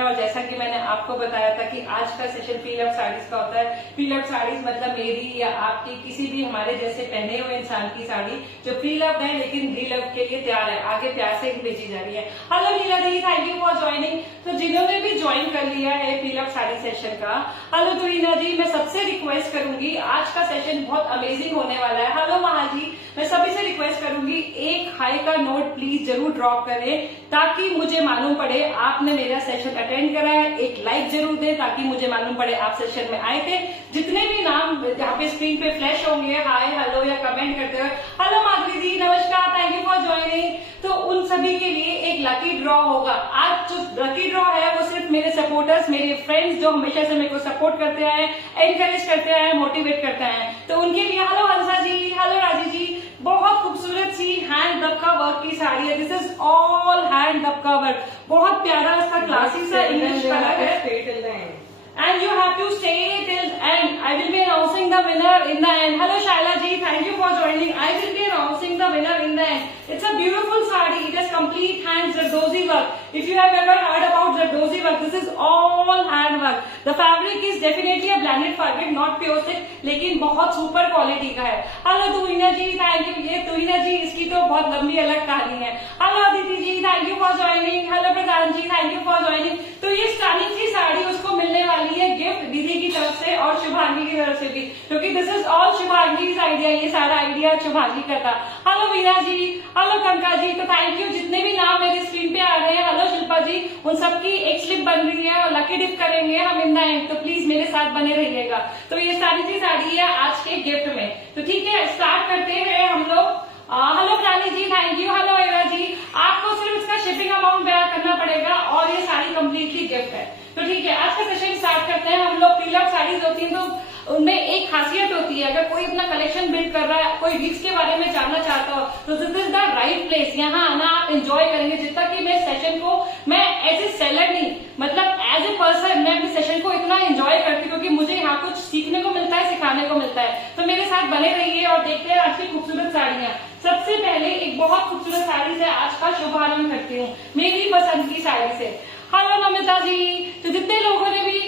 और जैसा कि मैंने आपको बताया था कि आज का सेशन फील अप साड़ीज का होता है। फील अप साड़ीज मतलब मेरी या आपकी किसी भी हमारे जैसे पहने हुए इंसान की साड़ी जो फील अप है लेकिन रील अप के लिए तैयार है, आगे प्यार से ही बेची जा रही है। Hello Neela the, thank you for joining. तो जिन्होंने भी ज्वाइन कर लिया है फील अप साड़ी सेशन का, हेलो तो रीना जी, मैं सबसे रिक्वेस्ट करूंगी, आज का सेशन बहुत अमेजिंग होने वाला है। हेलो महा जी, मैं सभी से रिक्वेस्ट करूंगी एक हाई का नोट प्लीज जरूर ड्रॉप करें ताकि मुझे मालूम पड़े आपने मेरा सेशन अटेंड करा है। एक लाइक जरूर दें ताकि मुझे मालूम पड़े आप सेशन में आए थे। जितने भी नाम यहाँ पे स्क्रीन पे फ्लैश होंगे हाय हेलो या कमेंट करते हुए, हेलो माधुरी जी नमस्कार, थैंक यू फॉर ज्वाइनिंग, तो उन सभी के लिए एक लकी ड्रॉ होगा। आज जो लकी ड्रॉ है वो सिर्फ मेरे सपोर्टर्स, मेरे फ्रेंड्स जो हमेशा से मेरे को सपोर्ट करते आए, एनकरेज करते आए, मोटिवेट करते आए, तो उनके लिए हेलो हंसा जी, हेलो राजी जी, बहुत खूबसूरत सी हैंड दबका वर्क की साड़ी है। This is all hand dabka work, बहुत प्यारा इसका क्लासिक सा इंग्लिश कलर है। And you have to stay till end. I will be announcing the winner in the end. Hello Shaila ji, thank you for joining. I will be announcing the winner in the end. It's a beautiful sari. It has complete hand Zardozi work. If you have ever heard about Zardozi work, this is all hand work. The fabric is definitely a blended fabric, not pure silk, लेकिन बहुत super quality का है। Hello Tuhina ji, thank you. ये तुहिना जी, इसकी तो बहुत लंबी अलग कहानी है। Hello Aditi ji, thank you for joining. Hello Pradhan ji, thank you for joining. तो ये स्टार्टिंग की साड़ी उसको मिलने वाली है गिफ्ट दीदी की तरफ से और शुभांगी की तरफ से भी, क्योंकि this is all Shubhangi idea, ये सारा आइडिया शुभांगी का था। हेलो वीरा जी, हेलो कंका जी, तो थैंक यू। जितने भी नाम मेरे स्क्रीन पे आ रहे हैं, हेलो शिल्पा जी, उन सबकी एक स्लिप बन रही है और लकी डिप करेंगे हम इन द एंड, तो प्लीज मेरे साथ बने रहिएगा। तो ये सारी सी साड़ी है आज के गिफ्ट में, तो ठीक है स्टार्ट करते हैं हम लोग। हेलो प्राणी जी, थैंक यू। हेलो एवा जी, आपको सिर्फ इसका शिपिंग अमाउंट बेयर करना पड़ेगा और ये साड़ी कम्प्लीटली गिफ्ट है। तो ठीक है आज का सेशन स्टार्ट करते हैं हम लोग। फील अप साड़ीज होती है तो उनमें एक खासियत होती है, अगर कोई अपना कलेक्शन बिल्ड कर रहा है, कोई गिफ्ट के बारे में जानना चाहता हो तो this is the right place. यहाँ आना आप एंजॉय करेंगे। जितना कि मैं सेशन को मैं एज ए सेलर नहीं, मतलब एज ए पर्सन मैं अपने सेशन को इतना एंजॉय करती हूँ क्योंकि मुझे यहाँ कुछ सीखने को मिलता है, सिखाने को मिलता है। तो मेरे साथ बने रहिए और देखते हैं आज की खूबसूरत साड़ियाँ। सबसे पहले एक बहुत खूबसूरत साड़ी से आज का शुभारंभ करती हूँ मेरी पसंद की साड़ी से। हेलो नमिता जी, तो जितने लोगों ने भी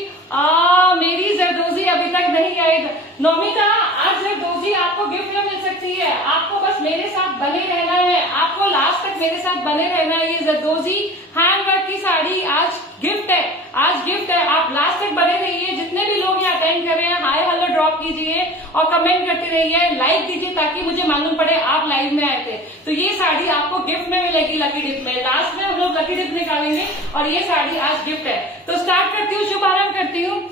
मेरी जरदोजी अभी तक नहीं आई, नमिता आज जरदोजी आपको गिफ्ट में मिल सकती है। आपको बस मेरे साथ बने रहना है, आपको लास्ट तक मेरे साथ बने रहना है। ये जरदोजी हैंडवर्क की साड़ी आज गिफ्ट है, आज गिफ्ट है। आप लास्ट तक बने रहिए। जितने भी लोग यहाँ अटेंड कर रहे हैं हाय हेलो ड्रॉप कीजिए और कमेंट करते रहिए, लाइक दीजिए ताकि मुझे मालूम पड़े आप लाइव में आए थे। तो ये साड़ी आपको गिफ्ट में मिलेगी लकी डिप में। लास्ट में हम लोग लकी डिप निकालेंगे और ये साड़ी आज गिफ्ट है। तो स्टार्ट करती हूँ, शुभारंभ करती हूँ।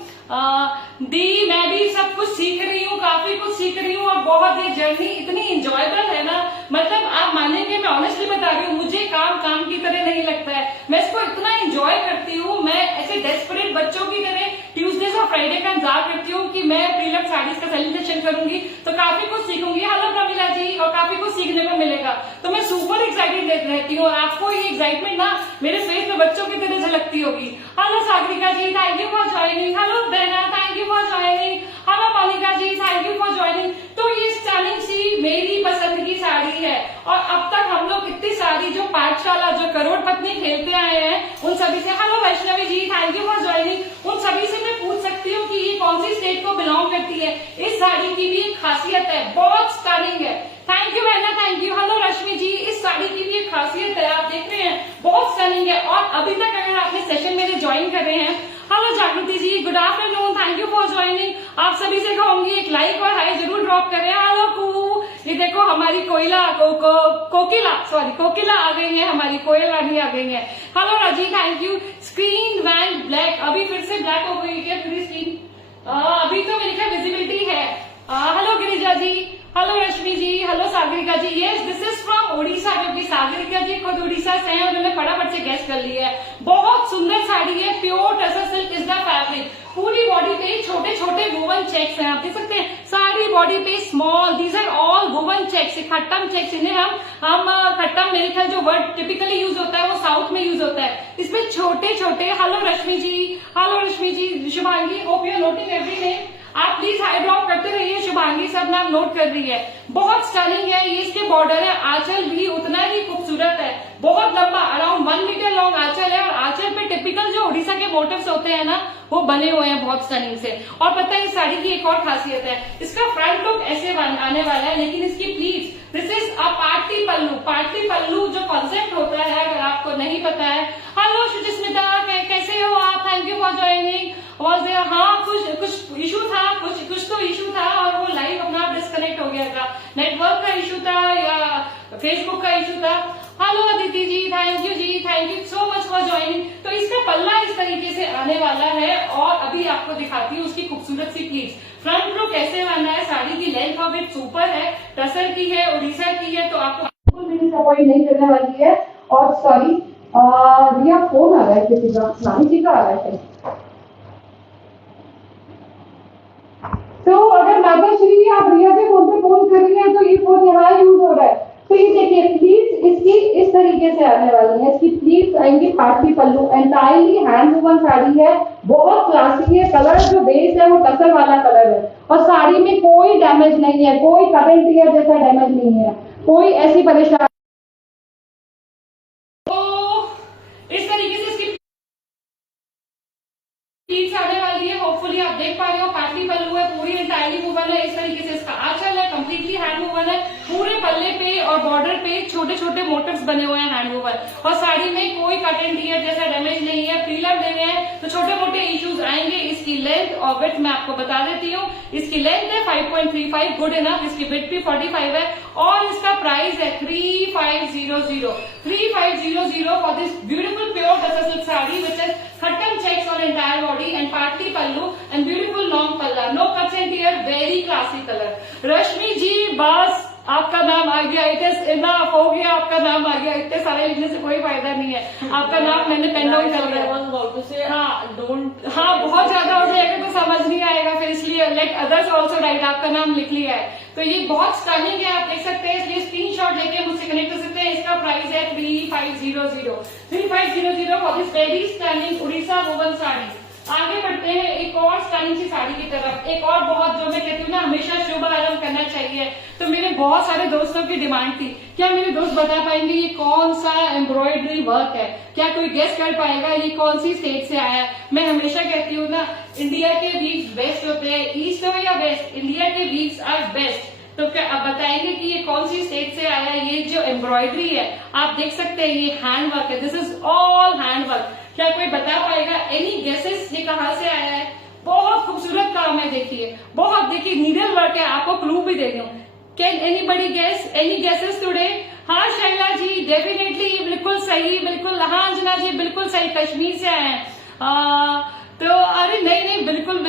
दी मैं भी सब कुछ सीख रही हूँ, काफी कुछ सीख रही हूँ और बहुत ये जर्नी इतनी इंजॉयबल है ना, मतलब आप मानेंगे, मैं ऑनेस्टली बता रही हूँ, मुझे काम काम की तरह नहीं लगता है। मैं इसको इतना एंजॉय करती हूँ, मैं ऐसे डेस्परेट बच्चों की तरह ट्यूसडेज और फ्राइडे का इंतजार करती हूँ कि मैं फील अप साड़ीज का सेलिब्रेशन करूंगी तो काफी कुछ सीखूंगी। हेलो प्रमिला जी, और काफी कुछ सीखने को मिलेगा। तो मैं सुपर एक्साइटेड रहती हूँ और आपको ये एक्साइटमेंट ना मेरे फेस पे बच्चों की तरह झलकती होगी। Hello Sagarika ji, thank you for joining. Hello बहना, thank you for joining. Hello Monica ji, thank you for joining. तो ये स्टनिंग सी मेरी पसंद की साड़ी है और अब तक हम लोग इतनी सारी जो पाठशाला जो करोड़पति खेलते आए हैं उन सभी से, hello Vaishnavi ji, thank you for joining, उन सभी से मैं पूछ सकती हूँ कि ये कौन सी स्टेट को बिलोंग करती है। इस साड़ी की भी एक खासियत है, बहुत स्टनिंग है। थैंक यू बहना, थैंक यू। हेलो रश्मि जी, इस साड़ी की भी एक खासियत है, आप देख रहे हैं बहुत स्टनिंग है। और अभी तक अगर आपने सेशन मेरे ज्वाइन कर रहे हैं, hello Jagriti ji, good afternoon, thank you for joining. आप सभी से कहूंगी एक लाइक और हाई जरूर ड्रॉप करें। हेलो कू, ये देखो हमारी कोकिला आ गई है, हमारी कोयल रानी आ गई है। Hello Raji, thank you. Screen went black, अभी फिर से ब्लैक हो गई क्या पूरी स्क्रीन? अभी तो मेरे ख्याल विजिबिलिटी है। Hello Girija ji, hello Rashmi ji, hello Sagarika ji. Yes this is from Odisha, क्योंकि सागरिका जी खुद ओडिशा से हैं, उन्होंने फटाफट से गेस कर लिया है। बहुत सुंदर साड़ी है, pure tussar silk is the fabric. पूरी बॉडी पे छोटे छोटे वोवन चेक्स हैं, आप देख सकते हैं। सारी बॉडी पे small, these are all woven checks, खट्टम चेक्स। इन्हें हम खट्टम, मेरे ख्याल जो वर्ड टिपिकली यूज होता है वो साउथ में यूज होता है। इसमें छोटे छोटे, hello Rashmi ji, hello Rashmi ji, Shubhangi, hope you are noting everything. आप प्लीज हाई ड्रॉप करते रहिए। शुभांगी सब नाम नोट कर रही है। बहुत स्टनिंग है, ये इसके बॉर्डर है, आंचल भी उतना ही खूबसूरत है, बहुत लंबा, अराउंड 1 मीटर लॉन्ग आंचल है और आंचल पे टिपिकल जो उड़ीसा के मोटिव्स होते हैं ना वो बने हुए हैं बहुत स्टनिंग से। और पता है इस साड़ी की एक और खासियत है, इसका फ्रंट लुक ऐसे आने वाला है, लेकिन इसकी pleats, this is a party pallu. Party pallu जो कॉन्सेप्ट होता है, अगर आपको नहीं पता है, हेलो शुचिस्मिता, कैसे हो आप, thank you for joining. Was there, हाँ कुछ इशू था, कुछ तो इशू था और वो लाइव अपना डिस्कनेक्ट हो गया था, नेटवर्क का इशू था या फेसबुक का इशू था। Hello Aditi ji, thank you so much for joining. तो इसका पल्ला इस तरीके से आने वाला है और अभी आपको दिखाती हूँ उसकी खूबसूरत सी प्लीट्स। फ्रंट लुक कैसे बना है, साड़ी की लेंथ ऑफ इट सुपर है, टसर की है, उड़ीसा की है, तो आपको बिल्कुल भी डिसअपॉइंट नहीं करने वाली है। और सॉरी रिया, फोन आ रहा है किसी का, नानी जी का आ रहा है। तो अगर माता श्री आप रिया जी फोन पे फोन कर रही है तो ये फोन यहाँ यूज हो रहा है। तो ये देखिए प्लीज इसकी इस तरीके से आने वाली है, इसकी प्लीज आएंगी पार्टी पल्लू, एंटायरली हैंड वूवन साड़ी है, बहुत क्लासी है। कलर जो बेस है वो टसर वाला कलर है और साड़ी में कोई डैमेज नहीं है, कोई करंट ईयर जैसा डैमेज नहीं है, कोई ऐसी परेशानी। इस तरीके से इसकी प्लीट्स आने वाली है, होपफुली आप देख पा रहे हो। पार्टी पल्लू है, पूरी एंटायरली वूवन है, इस तरीके से इसका आंचल है, कंप्लीटली हैंड वूवन है। पूरे पल्ले पे और बॉर्डर पे छोटे छोटे मोटिव्स बने हुए हैं हैंड वूवन, और साड़ी में कोई कट एंड टियर जैसा डैमेज नहीं है। प्रीलर दे रहे हैं तो छोटे मोटे इश्यूज आएंगे। इसकी लेंथ और विड्थ मैं आपको बता देती हूँ, इसकी लेंथ है 5.35, गुड इनफ। इसकी विड्थ भी 45 है और इसका प्राइस है 3500 for this beautiful pure tussar silk sari which is खट्टन checks on entire body and party pallu and beautiful long पल्ला, no cuts and tear, very classy colour. Rashmi ji बस आपका नाम आ गया, इट इज इनफ, हो गया, आपका नाम आ गया, इतने सारे लिखने से कोई फायदा नहीं है, आपका नाम मैंने पेन डाउन कर लिया। हाँ बहुत ज्यादा हो जाएगा तो समझ नहीं आएगा, फिर इसलिए लेट अदर्स ऑल्सो राइट, आपका नाम लिख लिया है। तो ये बहुत स्टनिंग है, आप देख सकते हैं, इसलिए स्क्रीनशॉट लेके मुझसे कनेक्ट कर सकते हैं। इसका प्राइस है 3500 for this very stunning Orissa woven sari. आगे बढ़ते हैं एक और स्टाइलिश सी साड़ी की तरफ। एक और बहुत, जो मैं कहती हूँ ना हमेशा शुभ आरंभ करना चाहिए, तो मेरे बहुत सारे दोस्तों की डिमांड थी, क्या मेरे दोस्त बता पाएंगे ये कौन सा एम्ब्रॉयडरी वर्क है, क्या कोई गेस कर पाएगा ये कौन सी स्टेट से आया है। मैं हमेशा कहती हूँ ना, इंडिया के वीव्स बेस्ट होते हैं, ईस्ट हो या वेस्ट, इंडिया के वीव्स आर बेस्ट। तो क्या आप बताएंगे कि ये कौन सी स्टेट से आया है। ये जो एम्ब्रॉयडरी है आप देख सकते हैं, ये हैंड वर्क है, this is all hand work. क्या कोई बता पाएगा, एनी गेसेस, ये कहाँ से आया है। बहुत खूबसूरत काम है, देखिए बहुत, देखिए नीडल वर्क है, आपको क्लू भी दे दूं। Can anybody guess, any guesses today. हाँ शैला जी डेफिनेटली, बिल्कुल सही, बिल्कुल। हाँ अंजना जी बिल्कुल सही, कश्मीर से आए हैं। तो अरे नहीं बिल्कुल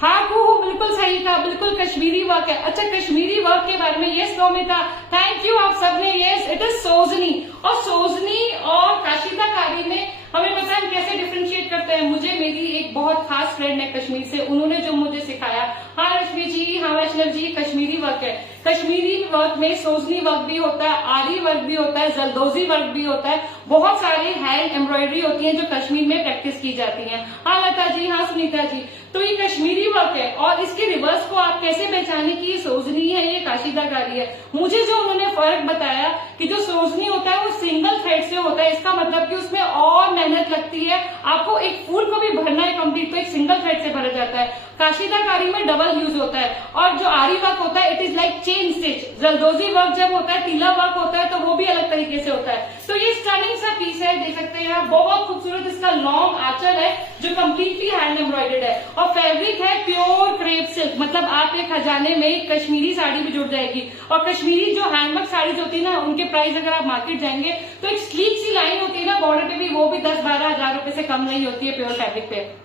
हाँ कुहू बिल्कुल सही था, बिल्कुल कश्मीरी वर्क है। अच्छा कश्मीरी वर्क के बारे में यस नौमिता, थैंक यू आप सबने, यस इट इज सोजनी। और सोजनी और काशीदाकारी में हमें पता है कैसे डिफरेंशिएट करते हैं। मुझे मेरी एक बहुत खास फ्रेंड है कश्मीर से, उन्होंने जो मुझे सिखाया। हाँ रश्मि जी, हाँ वैष्णव जी, कश्मीरी वर्क है। कश्मीरी वर्क में सोजनी वर्क भी होता है, आरी वर्क भी होता है, जलदोजी वर्क भी होता है, बहुत सारी हैंड एम्ब्रॉयडरी होती है जो कश्मीर में प्रैक्टिस की जाती है। हाँ लता जी, हाँ सुनीता जी, तो ये कश्मीरी वर्क है। और इसके रिवर्स को आप कैसे पहचाने कि ये सोजनी है, ये काशीदाकारी है। मुझे जो उन्होंने फर्क बताया कि जो सोजनी होता है वो सिंगल थ्रेड से होता है, इसका मतलब कि उसमें और मेहनत लगती है, आपको एक फूल को भी भरना है कंप्लीट, तो एक सिंगल थ्रेड से भरा जाता है। काशीदाकारी में डबल यूज होता है। और जो आरी वर्क होता है it is like chain stitch. जलदोजी वर्क जब होता है, तीला वर्क होता है, तो वो भी अलग तरीके से होता है। तो ये स्टनिंग सा पीस है, देख सकते हैं आप, बहुत खूबसूरत इसका लॉन्ग आंचल है जो कम्प्लीटली हैंड एम्ब्रॉयडर्ड है। और फैब्रिक है प्योर क्रेप सिल्क, मतलब आप एक खजाने में एक कश्मीरी साड़ी भी जुड़ जाएगी। और कश्मीरी जो हैंडवर्क साड़ीज होती है ना, उनके प्राइस अगर आप मार्केट जाएंगे तो एक स्लीक सी लाइन होती है ना बॉर्डर पे भी, वो भी 10-12 हजार रुपए से कम नहीं होती है प्योर फैब्रिक पे।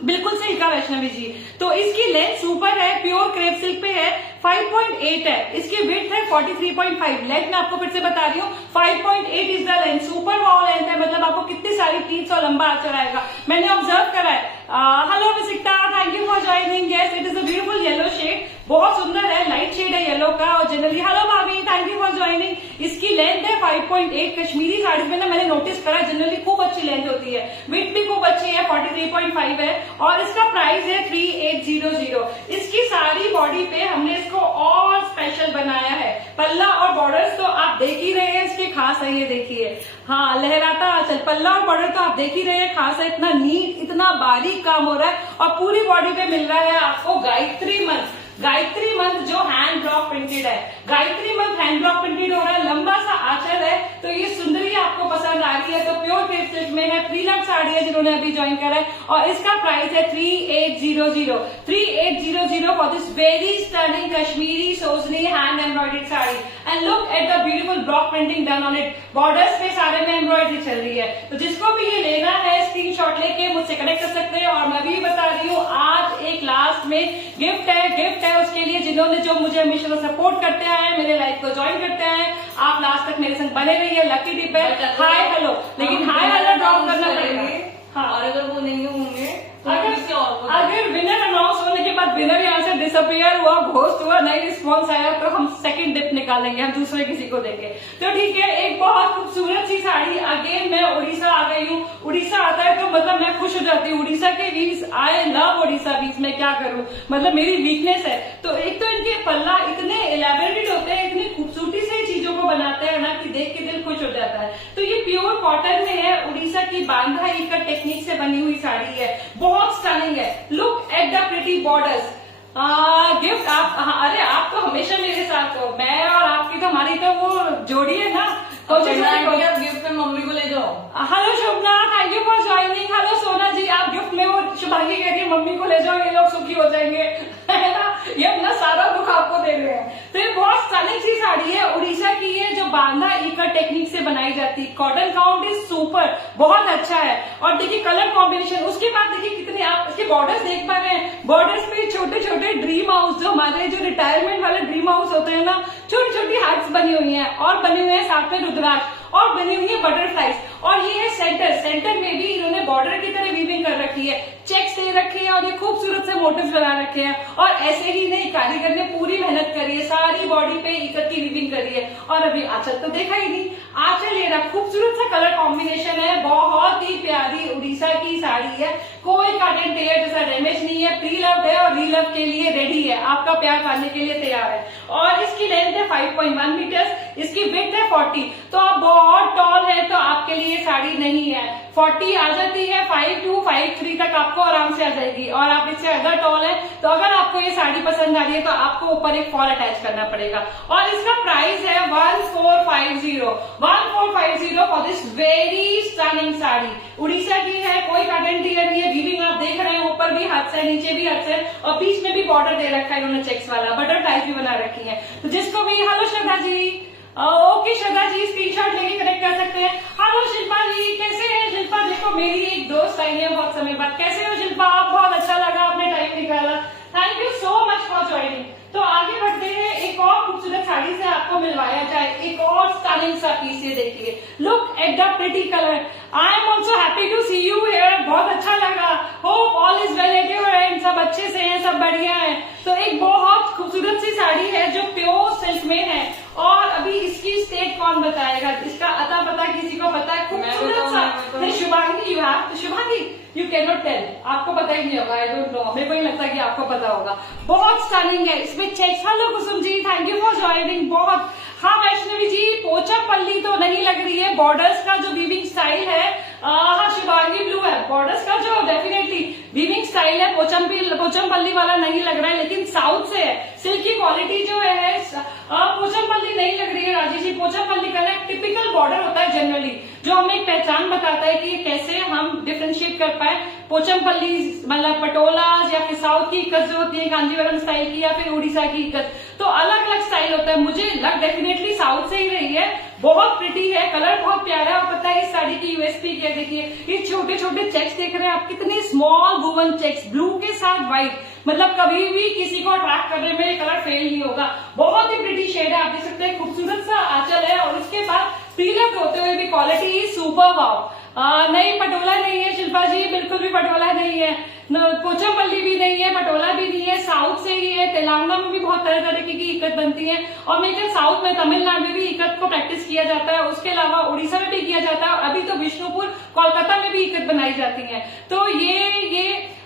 बिल्कुल सही कहा वैष्णवी जी। तो इसकी लेंथ सुपर है, प्योर क्रेप सिल्क पे है, 5.8 है। इसकी विड्थ है 43.5। लेंथ मैं आपको फिर से बता रही हूँ, 5.8 is the length, super wall length है। मतलब आपको कितनी सारी प्लीट्स और लंबा आंचल आएगा, मैंने ऑब्जर्व करा है। हेलो विसिकता, thank you for joining. Yes it is a beautiful yellow shade, बहुत सुंदर है, लाइट शेड है येलो का। और जनरली हेलो भाभी, थैंक यू फॉर ज्वाइनिंग। इसकी लेंथ है 5.8। कश्मीरी साड़ी में ना मैंने नोटिस करा जनरली खूब अच्छी लेंथ होती है, विड्थ भी खूब अच्छी है, 43.5 है। और इसका प्राइस है 3800। इसकी सारी बॉडी पे हमने इसको और स्पेशल बनाया है। पल्ला और बॉर्डर्स तो आप देख ही रहे हैं इसके, खास है ये देखिए। हाँ, लहराता आंचल, पल्ला और बॉर्डर तो आप देख ही रहे हैं, खास है। इतना नीट, इतना बारीक काम हो रहा है। और पूरी बॉडी पे मिल रहा है आपको गायत्री मंत्र। गायत्री मंत्र जो हैंड ब्लॉक प्रिंटेड है, गायत्री मंत्र हैंड ब्लॉक प्रिंटेड हो रहा है, लंबा सा आंचल है। तो ये सुंदरी आपको पसंद आ रही है तो प्योर क्रेप सिल्क में है, फ्री लव साड़ी है जिन्होंने अभी ज्वाइन करा है। और इसका प्राइस है 3800। 3800 for this very stunning Kashmiri सोजनी hand embroidered sari. And look at the beautiful block printing done on it. Borders पे सारे में एम्ब्रॉयडरी चल रही है। तो जिसको भी ये लेना है स्क्रीनशॉट लेके मुझसे कनेक्ट कर सकते हैं। और मैं भी बता रही हूँ आज एक लास्ट में गिफ्ट है उसके लिए जिन्होंने जो मुझे हमेशा सपोर्ट करते हैं, मेरे लाइफ को ज्वाइन करते हैं। आप लास्ट तक मेरे संग बने रहिए। लकी डिप है, हाय हेलो, लेकिन हाय हेलो ड्रॉप करना पड़ेगा। हाँ, और अगर वो नहीं होंगे तो अगर विनर अनाउंस होने के बाद विनर यहाँ से डिसअपियर हुआ, घोस्ट हुआ, नहीं रिस्पॉन्स आया तो हम सेकंड डिप निकालेंगे, हम दूसरे किसी को देंगे। तो ठीक है, एक बहुत खूबसूरत सी साड़ी। अगेन मैं उड़ीसा आ गई हूँ। उड़ीसा आता है तो मतलब मैं खुश हो जाती हूँ। उड़ीसा के weaves, I love Orissa weaves, मैं क्या करूँ, मतलब मेरी वीकनेस है। तो एक तो इनके पल्ला इतने एलैबोरेटेड होते हैं, इतनी खूबसूरती से चीजों को बनाते हैं ना कि देख के दिल खुश हो जाता है। तो ये प्योर कॉटन में है, उड़ीसा की बांधा इकट टेक्निक से बनी हुई साड़ी है, बहुत स्टनिंग है। Look at the pretty borders. Gift आप, अरे आप तो हमेशा मेरे साथ हो, मैं और आपकी तो हमारी तो वो जोड़ी है ना। गिफ्ट में मम्मी को ले जाओ। Hello Shubhna, thank you for joining. Hello Sona ji, आप गिफ्ट में वो शुभांगी कह रही है मम्मी को ले जाओ, ये लोग सुखी हो जाएंगे, है ना। ये अपना सारा दुख आपको दे रहे हैं। तो ये बहुत स्टनिंग सी साड़ी है, उड़ीसा की है, जो बांधा इकट टेक्निक से बनाई जाती है। कॉटन काउंट इज सुपर, बहुत अच्छा है। और देखिए कलर कॉम्बिनेशन, उसके बाद देखिए कितने आप इसके बॉर्डर्स देख पा रहे हैं। बॉर्डर्स पे छोटे छोटे ड्रीम हाउस, जो हमारे जो रिटायरमेंट वाले ड्रीम हाउस होते हैं ना, छोटी छोटी हार्ट्स बनी हुई है। और बनी हुई है साथ में रुद्राक्ष, और बनी हुई है बटरफ्लाइज। और ये है सेंटर में भी इन्होंने बॉर्डर की तरह वीविंग कर रखी है, चेक्स दे रखे हैं और ये खूबसूरत से मोटिव्स बना रखे हैं। और ऐसे ही नहीं, कारीगर ने पूरी मेहनत करी है, सारी बॉडी पे इकत की वीविंग करी है। और अभी आंचल तो देखा ही नहीं, आंचल ये रहा, खूबसूरत सा कलर कॉम्बिनेशन है, बहुत ही प्यारी उड़ीसा की साड़ी है। कोई काटन टेयर जैसा डैमेज नहीं है, प्री लव है और रीलव के लिए रेडी है, आपका प्यार पाने के लिए तैयार है। और इसकी लेंथ है 5.1 मीटर्स, इसकी विड्थ है 40। तो आप बहुत टॉल है तो आपके लिए साड़ी नहीं है। 40 आ जाती है, 5'2", 5'3" तक आपको आराम से आ जाएगी। और आप इससे अगर टॉल है तो अगर आपको ये साड़ी पसंद आ रही है तो आपको ऊपर एक फॉल अटैच करना पड़ेगा। और इसका प्राइस है 1450 for this very stunning sari. Orissa की है, कोई काटन टियर नहीं है, वीविंग आप देख रहे हैं, ऊपर भी हाथ से, नीचे भी हाथ से, और बीच में भी बॉर्डर दे रखा है इन्होंने चेक्स वाला, बटरफ्लाई भी बना रखी है। तो जिसको भी, hello Shraddha ji, okay Shraddha ji screenshot लेके कनेक्ट कर सकते हैं। हेलो शिल्पा जी, कैसे हैं शिल्पा? देखो मेरी एक दोस्त आई है बहुत समय बाद। कैसे हो शिल्पा आप? बहुत अच्छा लगा आपने टाइम निकाला, thank you so much for joining. तो आगे बढ़ते हैं, एक और खूबसूरत साड़ी से आपको मिलवाया जाए एक और स्टनिंग सा पीस। ये देखिए, look at the pretty colour. I am also happy to see you here, बहुत अच्छा लगा। Hope all is well at your end, सब अच्छे से हैं, सब बढ़िया है। तो एक बहुत खूबसूरत सी साड़ी है जो प्योर सिल्क में है। और अभी इसकी स्टेट कौन बताएगा, इसका अता पता किसी को पता है? खूबसूरत सा नहीं, Shubhangi you have, Shubhangi you can not tell, आपको पता ही नहीं होगा, आई डोंट नो, मेरे को नहीं लगता कि आपको पता होगा। बहुत स्टनिंग है, इसमें checks. Hello Kusum ji, thank you for joining. बहुत, हाँ वैष्णवी जी, पोचा पल्ली तो नहीं लग रही है, बॉर्डर्स का जो वीविंग स्टाइल है, हाँ शिवांगी ब्लू है, बॉर्डर्स का जो डेफिनेटली वीविंग स्टाइल है, पोचम पल्ली वाला नहीं लग रहा है, लेकिन साउथ से है। सिल्क की क्वालिटी जो है, पोचम पल्ली नहीं लग रही है राजेश जी। पोचम पल्ली का एक टिपिकल बॉर्डर होता है जनरली, जो हमें एक पहचान बताता है कि कैसे हम डिफ्रेंशिएट कर पाए। पोचम पल्ली मतलब पटोलाज या फिर साउथ की इक्कत जो होती है कांजीवरम स्टाइल की, या फिर उड़ीसा की इक्कत, तो अलग अलग स्टाइल होता है। मुझे लग डेफिनेटली साउथ से ही रही है। बहुत प्रिटी है, कलर बहुत प्यारा है। और पता है इस साड़ी की यूएसपी क्या, देखिए ये छोटे छोटे चेक्स देख रहे हैं आप, कितने स्मॉल वुवन चेक्स, ब्लू के साथ व्हाइट, मतलब कभी भी किसी को अट्रैक्ट करने में ये कलर फेल नहीं होगा। बहुत ही प्रिटी शेड है, आप देख सकते हैं, खूबसूरत सा आंचल है। और उसके बाद प्रीलक होते हुए भी क्वालिटी सुपर वाव। नहीं पटोला नहीं है शिल्पा जी, बिल्कुल भी पटोला नहीं है। पोचमपल्ली भी नहीं है, पटोला भी नहीं है, साउथ से ही है। तेलंगाना में भी बहुत तरह तरीके की इकत बनती है और मेजर साउथ में तमिलनाडु में भी इकत को प्रैक्टिस किया जाता है। उसके अलावा उड़ीसा में भी किया जाता है और अभी तो विष्णुपुर कोलकाता में भी इकत बनाई जाती है। तो ये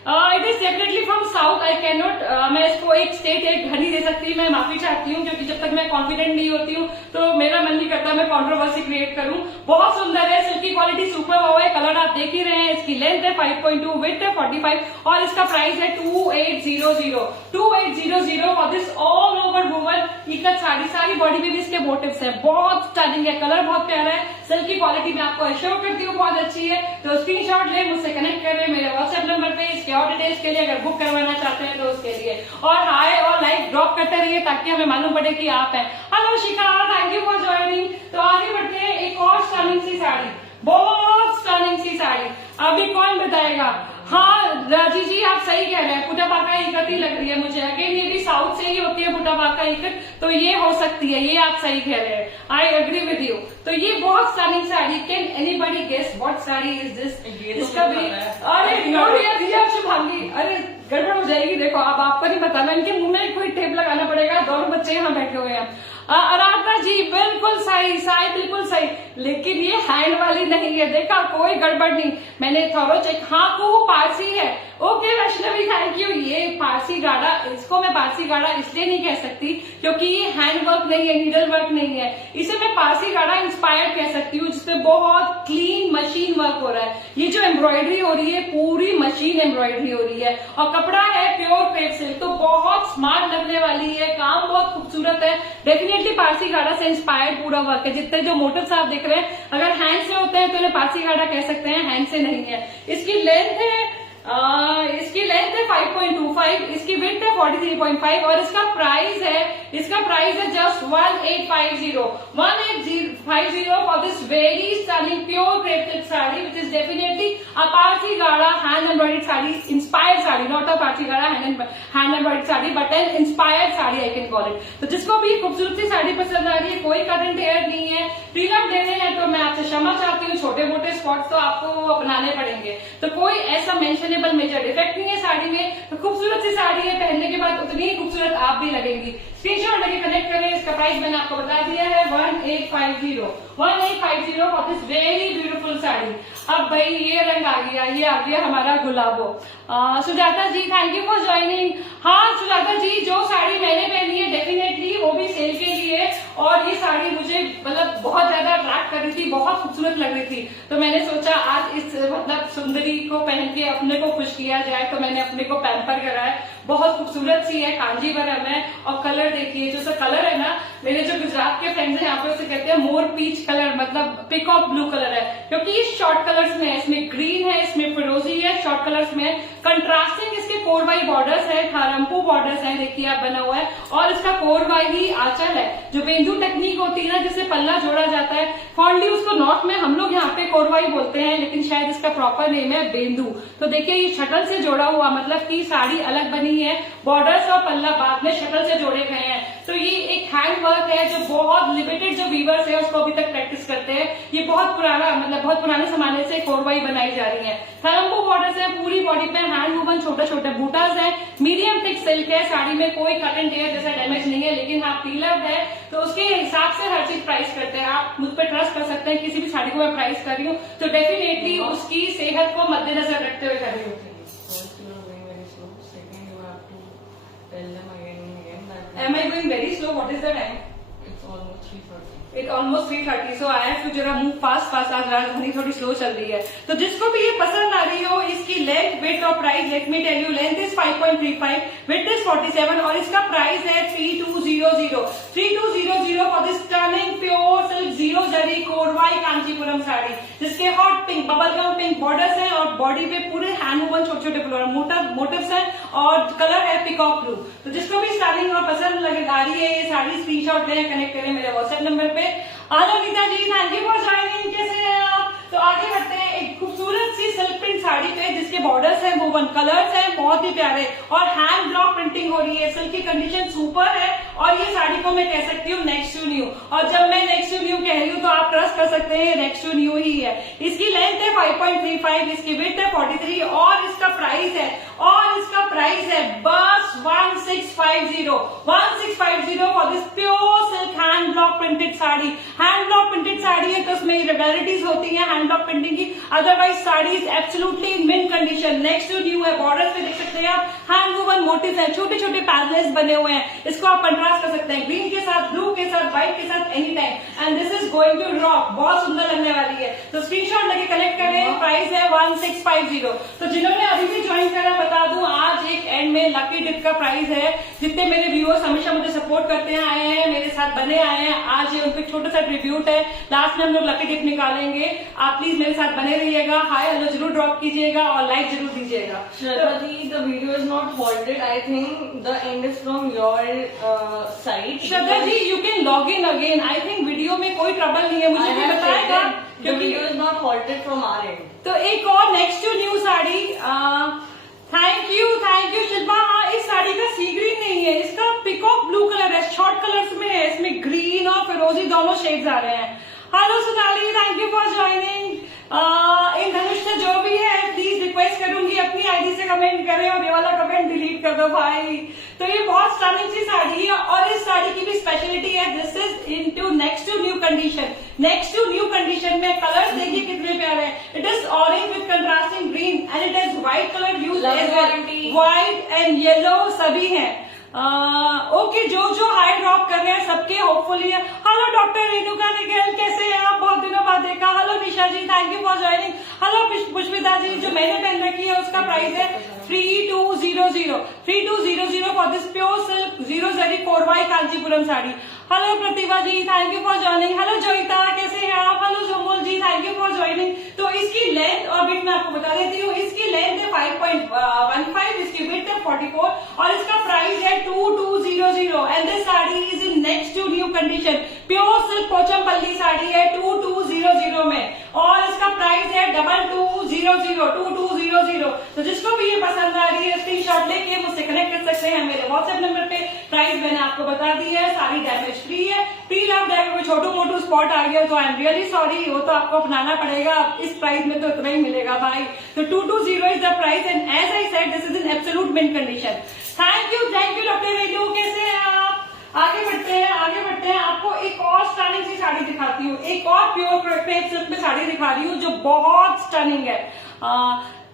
it is definitely from south. I can not, मैं इसको एक स्टेट एक घर नहीं दे सकती, मैं माफी चाहती हूँ, क्योंकि जब तक मैं कॉन्फिडेंट नहीं होती हूँ तो मेरा मन नहीं करता मैं कंट्रोवर्सी क्रिएट करूं। बहुत सुंदर है, सिल्की क्वालिटी सुपर हुआ है, कलर आप देख ही रहे हैं। इसकी लेंथ है 5.2, विड्थ है 45 और इसका प्राइस है 2800 for this all over woven ikat sari. सारी बॉडी में भी इसके मोटिव्स है, बहुत स्टनिंग है, कलर बहुत प्यारा है, सिल्की क्वालिटी में आपको एश्योर करती हूँ बहुत अच्छी है। तो स्क्रीनशॉट ले, मुझसे कनेक्ट करें मेरे व्हाट्सएप नंबर पे। इसके और डिटेल्स के लिए अगर बुक करवाना चाहते हैं तो उसके लिए और हाय और लाइक ड्रॉप करते रहिए ताकि हमें मालूम पड़े कि आप हैं। Hello Shikha, thank you for joining. तो आगे बढ़ते हैं, एक और स्टनिंग सी साड़ी, बहुत स्टनिंग सी साड़ी। अभी कौन बताएगा? हाँ राजी जी, आप सही कह रहे हैं, पुटापाका इकत ही लग रही है मुझे। अगेन ये भी साउथ से ही होती है पुटापाका इकत, तो ये हो सकती है, ये आप सही कह रहे हैं। I agree with you. तो ये बहुत stunning sari. Can anybody guess what sari is this? इसका भी अरे शुभांगी, अरे गड़बड़ हो जाएगी। देखो अब आपको नहीं बताना, इनके मुंह में कोई टेप लगाना पड़ेगा। दोनों बच्चे यहाँ बैठे हुए हैं। आराधना जी बिल्कुल सही, साई बिल्कुल सही, लेकिन ये हैंड वाली नहीं है। देखा, कोई गड़बड़ नहीं, मैंने थोड़ा चेक। हाँ वो पारसी है। Okay Vaishnavi, thank you. ये पारसी गाड़ा, इसको मैं पारसी गाड़ा इसलिए नहीं कह सकती क्योंकि ये हैंड वर्क नहीं है, नीडल वर्क नहीं है। इसे मैं पारसी गाड़ा इंस्पायर्ड कह सकती हूँ, जिसपे बहुत क्लीन मशीन वर्क हो रहा है। ये जो एम्ब्रॉयडरी हो रही है, पूरी मशीन एम्ब्रॉयडरी हो रही है और कपड़ा है प्योर क्रेप सिल्क, तो बहुत स्मार्ट लगने वाली है, काम बहुत खूबसूरत है। डेफिनेटली पारसी गाड़ा से इंस्पायर्ड पूरा वर्क है। जितने जो मोटिव्स आप देख रहे हैं, अगर हैंड से होते हैं तो इन्हें पारसी गाड़ा कह सकते हैं, हैंड से नहीं है। इसकी लेंथ है 5.25, इसकी विड्थ है 43.5 और इसका प्राइस है just 1850 for this very stunning pure crepe silk sari, which is definitely a Parsi gara hand embroidered sari, inspired sari, not a Parsi gara hand embroidered sari but an inspired sari I can call it. तो जिसको भी खूबसूरत सी साड़ी पसंद आ रही है, कोई करंट एयर नहीं है, प्रीलम देने हैं तो मैं आपसे क्षमा चाहती हूँ, छोटे मोटे स्पॉट्स तो आपको अपनाने पड़ेंगे। तो कोई ऐसा मेंशनेबल मेजर डिफेक्ट नहीं है साड़ी में। तो खूबसूरत सी साड़ी है, पहनने के बाद उतनी ही खूबसूरत आप भी लगेंगी। स्क्रीनशॉट लेके कनेक्ट करें। इसका प्राइस मैंने आपको बता दिया है 1850 for this very beautiful sari. अब भाई ये रंग आ गया, ये आ गया हमारा गुलाबो। सुजाता जी थैंक यू फॉर ज्वाइनिंग। हाँ सुजाता जी, जो साड़ी मैंने पहनी है डेफिनेटली वो भी सेल के लिए, और ये साड़ी मुझे मतलब बहुत ज्यादा अट्रैक्ट कर रही थी, बहुत खूबसूरत लग रही थी। तो मैंने सोचा आज इस मतलब सुंदरी को पहन के अपने को खुश किया जाए, तो मैंने अपने को पैम्पर करा है। बहुत खूबसूरत सी है, कांजीवरम है और कलर देखिए, जो सा कलर है ना, मेरे जो गुजरात के फ्रेंड्स हैं यहाँ पे उसे कहते हैं मोर पीच कलर, मतलब पिकॉक ब्लू कलर है, क्योंकि ये शॉर्ट कलर्स में है। इसमें ग्रीन है, इसमें फिरोजी है, शॉर्ट कलर्स में है। कंट्रास्टिंग इसके कोरवाई बॉर्डर्स है, थारम्पू बॉर्डर्स है, देखिए आप बना हुआ है, और इसका कोरवाई ही आंचल है। जो बेंदू टेक्निक होती है ना, जिससे पल्ला जोड़ा जाता है, फॉन्डली उसको नॉर्थ में हम लोग यहाँ पे कोरवाई बोलते हैं, लेकिन शायद इसका प्रॉपर नेम है बेंदू। तो देखिए ये शटल से जोड़ा हुआ, मतलब की साड़ी अलग बनी है, बॉर्डर्स और पल्ला बाद में शटल से जोड़े गए हैं। तो ये एक हैंड वर्क है जो बहुत लिमिटेड जो वीवर्स है उसको अभी तक प्रैक्टिस करते हैं। ये बहुत पुराना, मतलब बहुत पुराने जमाने से कोरवाई बनाई जा रही है। थरम्पू बॉर्डर्स है, पूरी बॉडी पे हैंड वूवन छोटे छोटे बूटास है, मीडियम थिक सिल्क है। साड़ी में कोई करंट एयर जैसा डैमेज नहीं है, लेकिन हाँ पीलअप है, तो उसके हिसाब से हर चीज प्राइस करते हैं। आप मुझ पर ट्रस्ट कर सकते हैं, किसी भी साड़ी को मैं प्राइस कर रही हूँ तो डेफिनेटली उसकी सेहत को मद्देनजर रखते हुए कर रही हूँ। Am I going very slow? What is the time? It's almost 3:30. It's almost 3:30. So I have to जरा move fast. आज राजधानी थोड़ी स्लो चल रही है। तो जिसको भी ये पसंद आ रही हो, इसकी लेंथ, विड्थ और price let me tell you. Length is 5.35, width is 47 और इसका प्राइस है 3200 for this stunning pure silk zero zari korvai Kanchipuram sari, जिसके hot pink bubblegum pink borders हैं और बॉडी पे पूरे हैंड वूवन छोटे छोटे फ्लोरल मोटिव्स हैं और कलर है पिकॉक ब्लू। तो जिसको भी स्टाइलिंग और पसंद लगे आ रही है ये साड़ी, स्क्रीनशॉट लें, कनेक्ट करें मेरे व्हाट्सएप नंबर पे। Hello Neeta ji, thank you for joining. कैसे हैं आप? तो आगे बढ़ते हैं एक खूबसूरत सी सिल्क प्रिंट साड़ी पे, जिसके बॉर्डर्स हैं, वूवन कलर्स हैं, बहुत ही प्यारे, और हैंड ब्लॉक प्रिंटिंग हो रही है। सिल्क की कंडीशन सुपर है और ये साड़ी को मैं कह सकती हूँ नेक्स्ट टू न्यू। और जब मैं नेक्स्ट टू न्यू कह रही हूँ तो आप ट्रस्ट कर सकते हैं, नेक्स्ट टू न्यू ही है। इसकी लेंथ है 5.35, इसकी विड्थ है 43 और इसका प्राइस है बस 1650 for this pure silk hand block printed sari. Hand block printed sari है तो उसमें इरेगुलरिटीज होती है हैंड ब्लॉक प्रिंटिंग की, otherwise sari is absolutely in mint condition. Next to new है, बॉर्डर्स पे देख सकते हैं आप हैंड वूवन मोटिव्स हैं, छोटे छोटे पैटर्न्स बने हुए हैं, इसको आप कंट्रास्ट कर सकते हैं ग्रीन के साथ, ब्लू के साथ, व्हाइट के साथ, any time. And this is going to rock, बहुत सुंदर लगने वाली है। तो स्क्रीनशॉट लेके कलेक्ट करें, प्राइस है 1650। तो जिन्होंने अभी भी ज्वाइन करा, बता दूं आज एक एंड में लकी डिप का प्राइस है। जितने मेरे व्यूअर्स हमेशा मुझे सपोर्ट करते हैं आए हैं, मेरे साथ बने आए हैं, आज ये उनका छोटा सा ट्रिब्यूट है। लास्ट में हम लोग लकी डिप निकालेंगे, आप प्लीज मेरे साथ बने रहिएगा, हाय हेलो जरूर ड्रॉप कीजिएगा और लाइक जरूर दीजिएगा। Shraddha ji, the video is not halted. I think the end is from your side. Shraddha ji you can log in again, I think video में कोई ट्रबल नहीं है, मुझे I कोई have बताएगा checked it. The क्योंकि video is not halted from our end. तो एक और next to new sari, thank you Shilpa. हाँ, इस साड़ी का सी ग्रीन नहीं है, इसका पिकॉक ब्लू कलर है, शॉर्ट कलर्स में है, इसमें ग्रीन और फिरोजी दोनों शेड्स आ रहे हैं। Hello Sonali, thank you for joining. इन धनुष से जो भी है प्लीज रिक्वेस्ट करूंगी अपनी आईडी से कमेंट करें और ये वाला कमेंट डिलीट कर दो भाई। तो ये बहुत स्टनिंग सी साड़ी है और इस साड़ी की भी स्पेशलिटी है, this is into next to new condition. Next to new condition में कलर्स देखिए कितने प्यारे हैं। It is orange with contrasting green and it is white colour use as well, white and yellow सभी हैं। ओके, जो high drop कर रहे हैं सबके होपफुली है। हेलो डॉक्टर रेणुका निखिल, कैसे हैं आप? बहुत दिनों बाद देखा। Hello Nisha ji, thank you for joining. Hello Pushpita ji, जो मैंने पहन रखी है उसका प्राइस है 3200 for this pure silk 0 zari 4Y Kanchipuram sari. Hello Pratibha ji, thank you for joining. Hello Joita, कैसे हैं आप? Hello Jomol ji, thank you for joining. तो इसकी लेंथ और विड्थ मैं आपको बता देती हूँ। इसकी लेंथ है 5.15, इसकी विड्थ है 44 और इसका प्राइस है 2200 and this sari is in next to new condition. Pure silk Pochampally sari है 2200 में और इसका प्राइस है 2200। तो जिसको भी ये पसंद आ रही है स्क्रीनशॉट लेके मुझसे कनेक्ट कर सकते हैं मेरे व्हाट्सएप नंबर पे। प्राइस मैंने आपको बता दी है, सारी डैमेज फ्री है। प्री लव डे में छोटू मोटू स्पॉट आ गया तो आई एम रियली सॉरी, वो तो आपको अपनाना पड़ेगा, इस प्राइस में तो इतना ही मिलेगा भाई। तो 220 is the price and as I said this is in absolute mint condition. Thank you doctor Renu, कैसे हैं आप? आगे बढ़ते हैं आपको एक और स्टनिंग सी साड़ी दिखाती हूँ, एक और प्योर क्रेप सिल्क में साड़ी दिखा रही हूँ जो बहुत स्टनिंग है।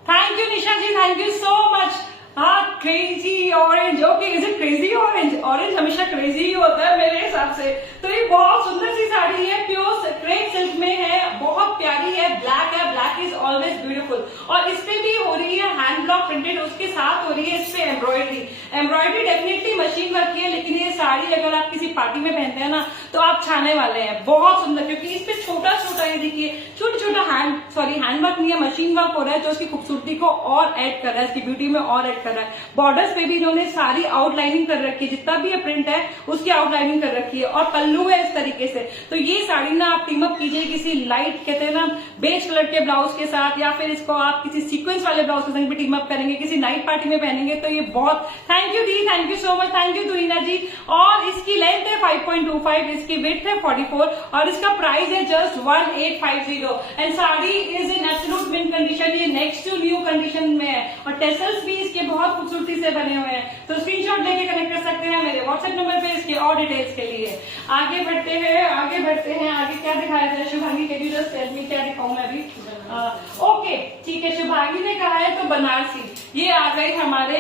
Thank you Nisha ji, thank you so much. हाँ, crazy orange, okay, is it crazy orange? Orange हमेशा क्रेजी ही होता है मेरे हिसाब से। तो ये बहुत सुंदर सी साड़ी है, प्योर क्रेप सिल्क में है, बहुत प्यारी है, ब्लैक है, ब्लैक इज ऑलवेज ब्यूटीफुल। और इस पे भी हो रही है हैंड ब्लॉक प्रिंटेड, उसके साथ हो रही है इस पे एम्ब्रॉयडरी डेफिनेटली मशीन वर्क की है, लेकिन ये साड़ी अगर आप किसी पार्टी में पहनते हैं ना तो आप छाने वाले हैं, बहुत सुंदर, क्योंकि इस पे छोटा छोटा ये देखिए छोटा हैंड वर्क नहीं है, मशीन वर्क हो रहा है जो उसकी खूबसूरती को और ऐड कर रहा है, इसकी ब्यूटी में और ऐड कर रहा है। बॉर्डर्स पे भी इन्होंने सारी आउटलाइनिंग कर रखी है, जितना भी ये प्रिंट है उसकी आउटलाइनिंग कर रखी है और पल्लू है इस तरीके से। तो ये साड़ी ना आप टीम अप कीजिए किसी लाइट, कहते हैं ना, बेज कलर के ब्लाउज के साथ, या फिर इसको आप किसी सीक्वेंस वाले ब्लाउज के संग भी टीम अप करेंगे, किसी नाइट पार्टी में पहनेंगे तो ये बहुत। थैंक यू दी, thank you so much, thank you Turina ji. और इसकी लेंथ है 5.25, इसकी विड्थ है 44 और इसका प्राइस है just 1850 and sari is in absolute mint condition. ये नेक्स्ट टू न्यू कंडीशन में है और टेसल्स भी इसके बहुत खूबसूरती से बने हुए हैं। तो स्क्रीनशॉट लेके कनेक्ट कर सकते हैं मेरे व्हाट्सएप नंबर पे इसके और डिटेल्स के लिए। आगे बढ़ते हैं आगे क्या दिखाया जाए? Shubhangi, can you just tell me क्या दिखाऊं मैं अभी? ओके, ठीक है, शुभांगी ने कहा है तो बनारसी ये आ गई हमारे।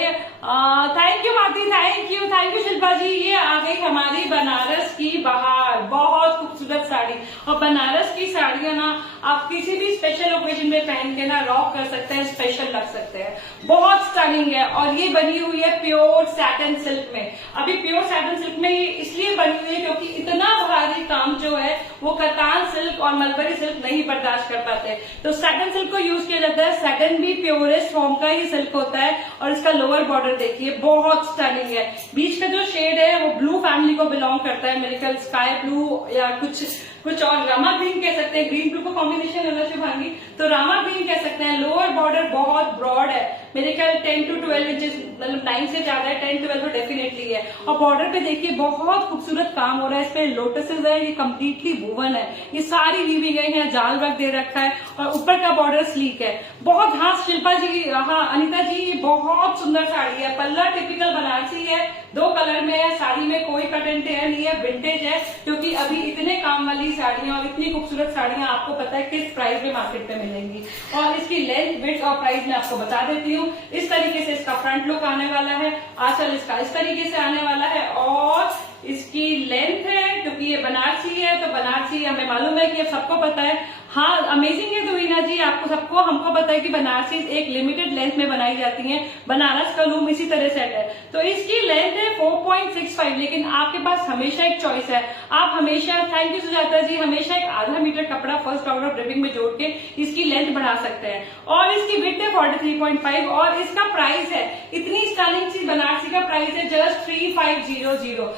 थैंक यू माती, थैंक यू शिल्पा जी। ये आ गई हमारी बनारस की बहार, बहुत खूबसूरत साड़ी। और बनारस की साड़ियां ना आप किसी भी स्पेशल ओकेजन में पहन के ना रॉक कर सकते हैं, स्पेशल लग सकते हैं, बहुत स्टनिंग है। और ये बनी हुई है प्योर सैटिन सिल्क में। अभी प्योर सैटिन सिल्क में ये इसलिए बनी हुई है क्योंकि इतना भारी काम जो है वो कतान सिल्क और मलबरी सिल्क नहीं बर्दाश्त कर पाते, तो सैटिन सिल्क को यूज किया जाता है। सैटिन भी प्योरेस्ट फॉर्म का ही सिल्क होता है और इसका लोअर बॉर्डर देखिए, बहुत स्टनिंग है। बीच का जो शेड है वो ब्लू फैमिली को बिलोंग करता है, मेरे ख्याल स्काई ब्लू या कुछ कुछ और रामा ग्रीन कह सकते हैं, ग्रीन ब्लू का कॉम्बिनेशन है ना शुभांगी, तो रामा ग्रीन कह सकते हैं। लोअर बॉर्डर बहुत ब्रॉड है, मेरे ख्याल 10 to 12 इंचेस, मतलब 9 से ज्यादा है, 10-12 तो डेफिनेटली है। और बॉर्डर पे देखिए बहुत खूबसूरत काम हो रहा है, इस पे लोटसेस है, ये कम्प्लीटली वूवन है, ये सारी वीविंग है, यहाँ जाल वर्क दे रखा है और ऊपर का बॉर्डर स्लीक है बहुत। हाँ शिल्पा जी, हाँ अनिता जी, बहुत सुंदर साड़ी है। पल्ला टिपिकल बनारसी है, 2 कलर में है, साड़ी में कोई कट एंड टेयर नहीं है, विंटेज है, क्योंकि अभी इतने काम वाली साड़ियां और इतनी खूबसूरत साड़ियां आपको पता है किस प्राइस में मार्केट पे मिलेंगी। और इसकी लेंथ, विड्थ और प्राइस मैं आपको बता देती हूँ। इस तरीके से इसका फ्रंट लुक आने वाला है, आंचल इसका इस तरीके से आने वाला है और इसकी लेंथ है, क्योंकि ये बनारसी है तो बनारसी हमें मालूम है कि सबको पता है। हाँ अमेजिंग है दुवीना जी, आपको सबको हमको पता है कि बनारसी एक लिमिटेड लेंथ में बनाई जाती है, बनारस का लूम इसी तरह सेट है। तो इसकी लेंथ है 4.65, लेकिन आपके पास हमेशा एक चॉइस है, आप हमेशा, थैंक यू सुजाता जी, हमेशा एक आधा मीटर कपड़ा फर्स्ट ऑर्डर ड्रिपिंग में जोड़ के इसकी लेंथ बढ़ा सकते हैं। और इसकी विड्थ है 43.5 और इसका प्राइस है, इतनी स्टनिंग सी बनारसी का प्राइस है just 3500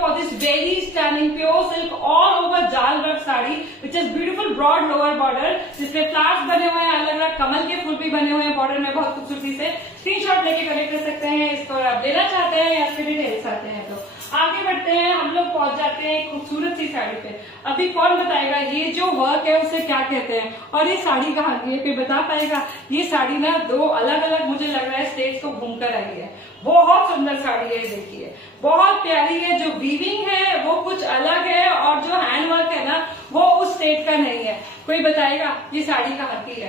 for this very stunning pure silk all over jaal work sari which is beautiful broad lower border, जिसपे फ्लावर्स बने हुए हैं, अलग अलग कमल के फूल भी बने हुए हैं बॉर्डर में बहुत खूबसूरती से। स्क्रीनशॉट लेके कलेक्ट कर सकते हैं इसको, आप लेना चाहते हैं या फिर डिटेल्स आते हैं तो आगे बढ़ते हैं। हम लोग पहुंच जाते हैं खूबसूरत सी साड़ी पे। अभी कौन बताएगा ये जो वर्क है उसे क्या कहते हैं और ये साड़ी कहाँ की है, कोई बता पाएगा? ये साड़ी ना 2 अलग अलग मुझे लग रहा है स्टेट्स को घूमकर आई है। बहुत सुंदर साड़ी है, देखिए बहुत प्यारी है, जो वीविंग है वो कुछ अलग है और जो हैंड वर्क है ना वो उस स्टेट का नहीं है। कोई बताएगा ये साड़ी कहाँ की है?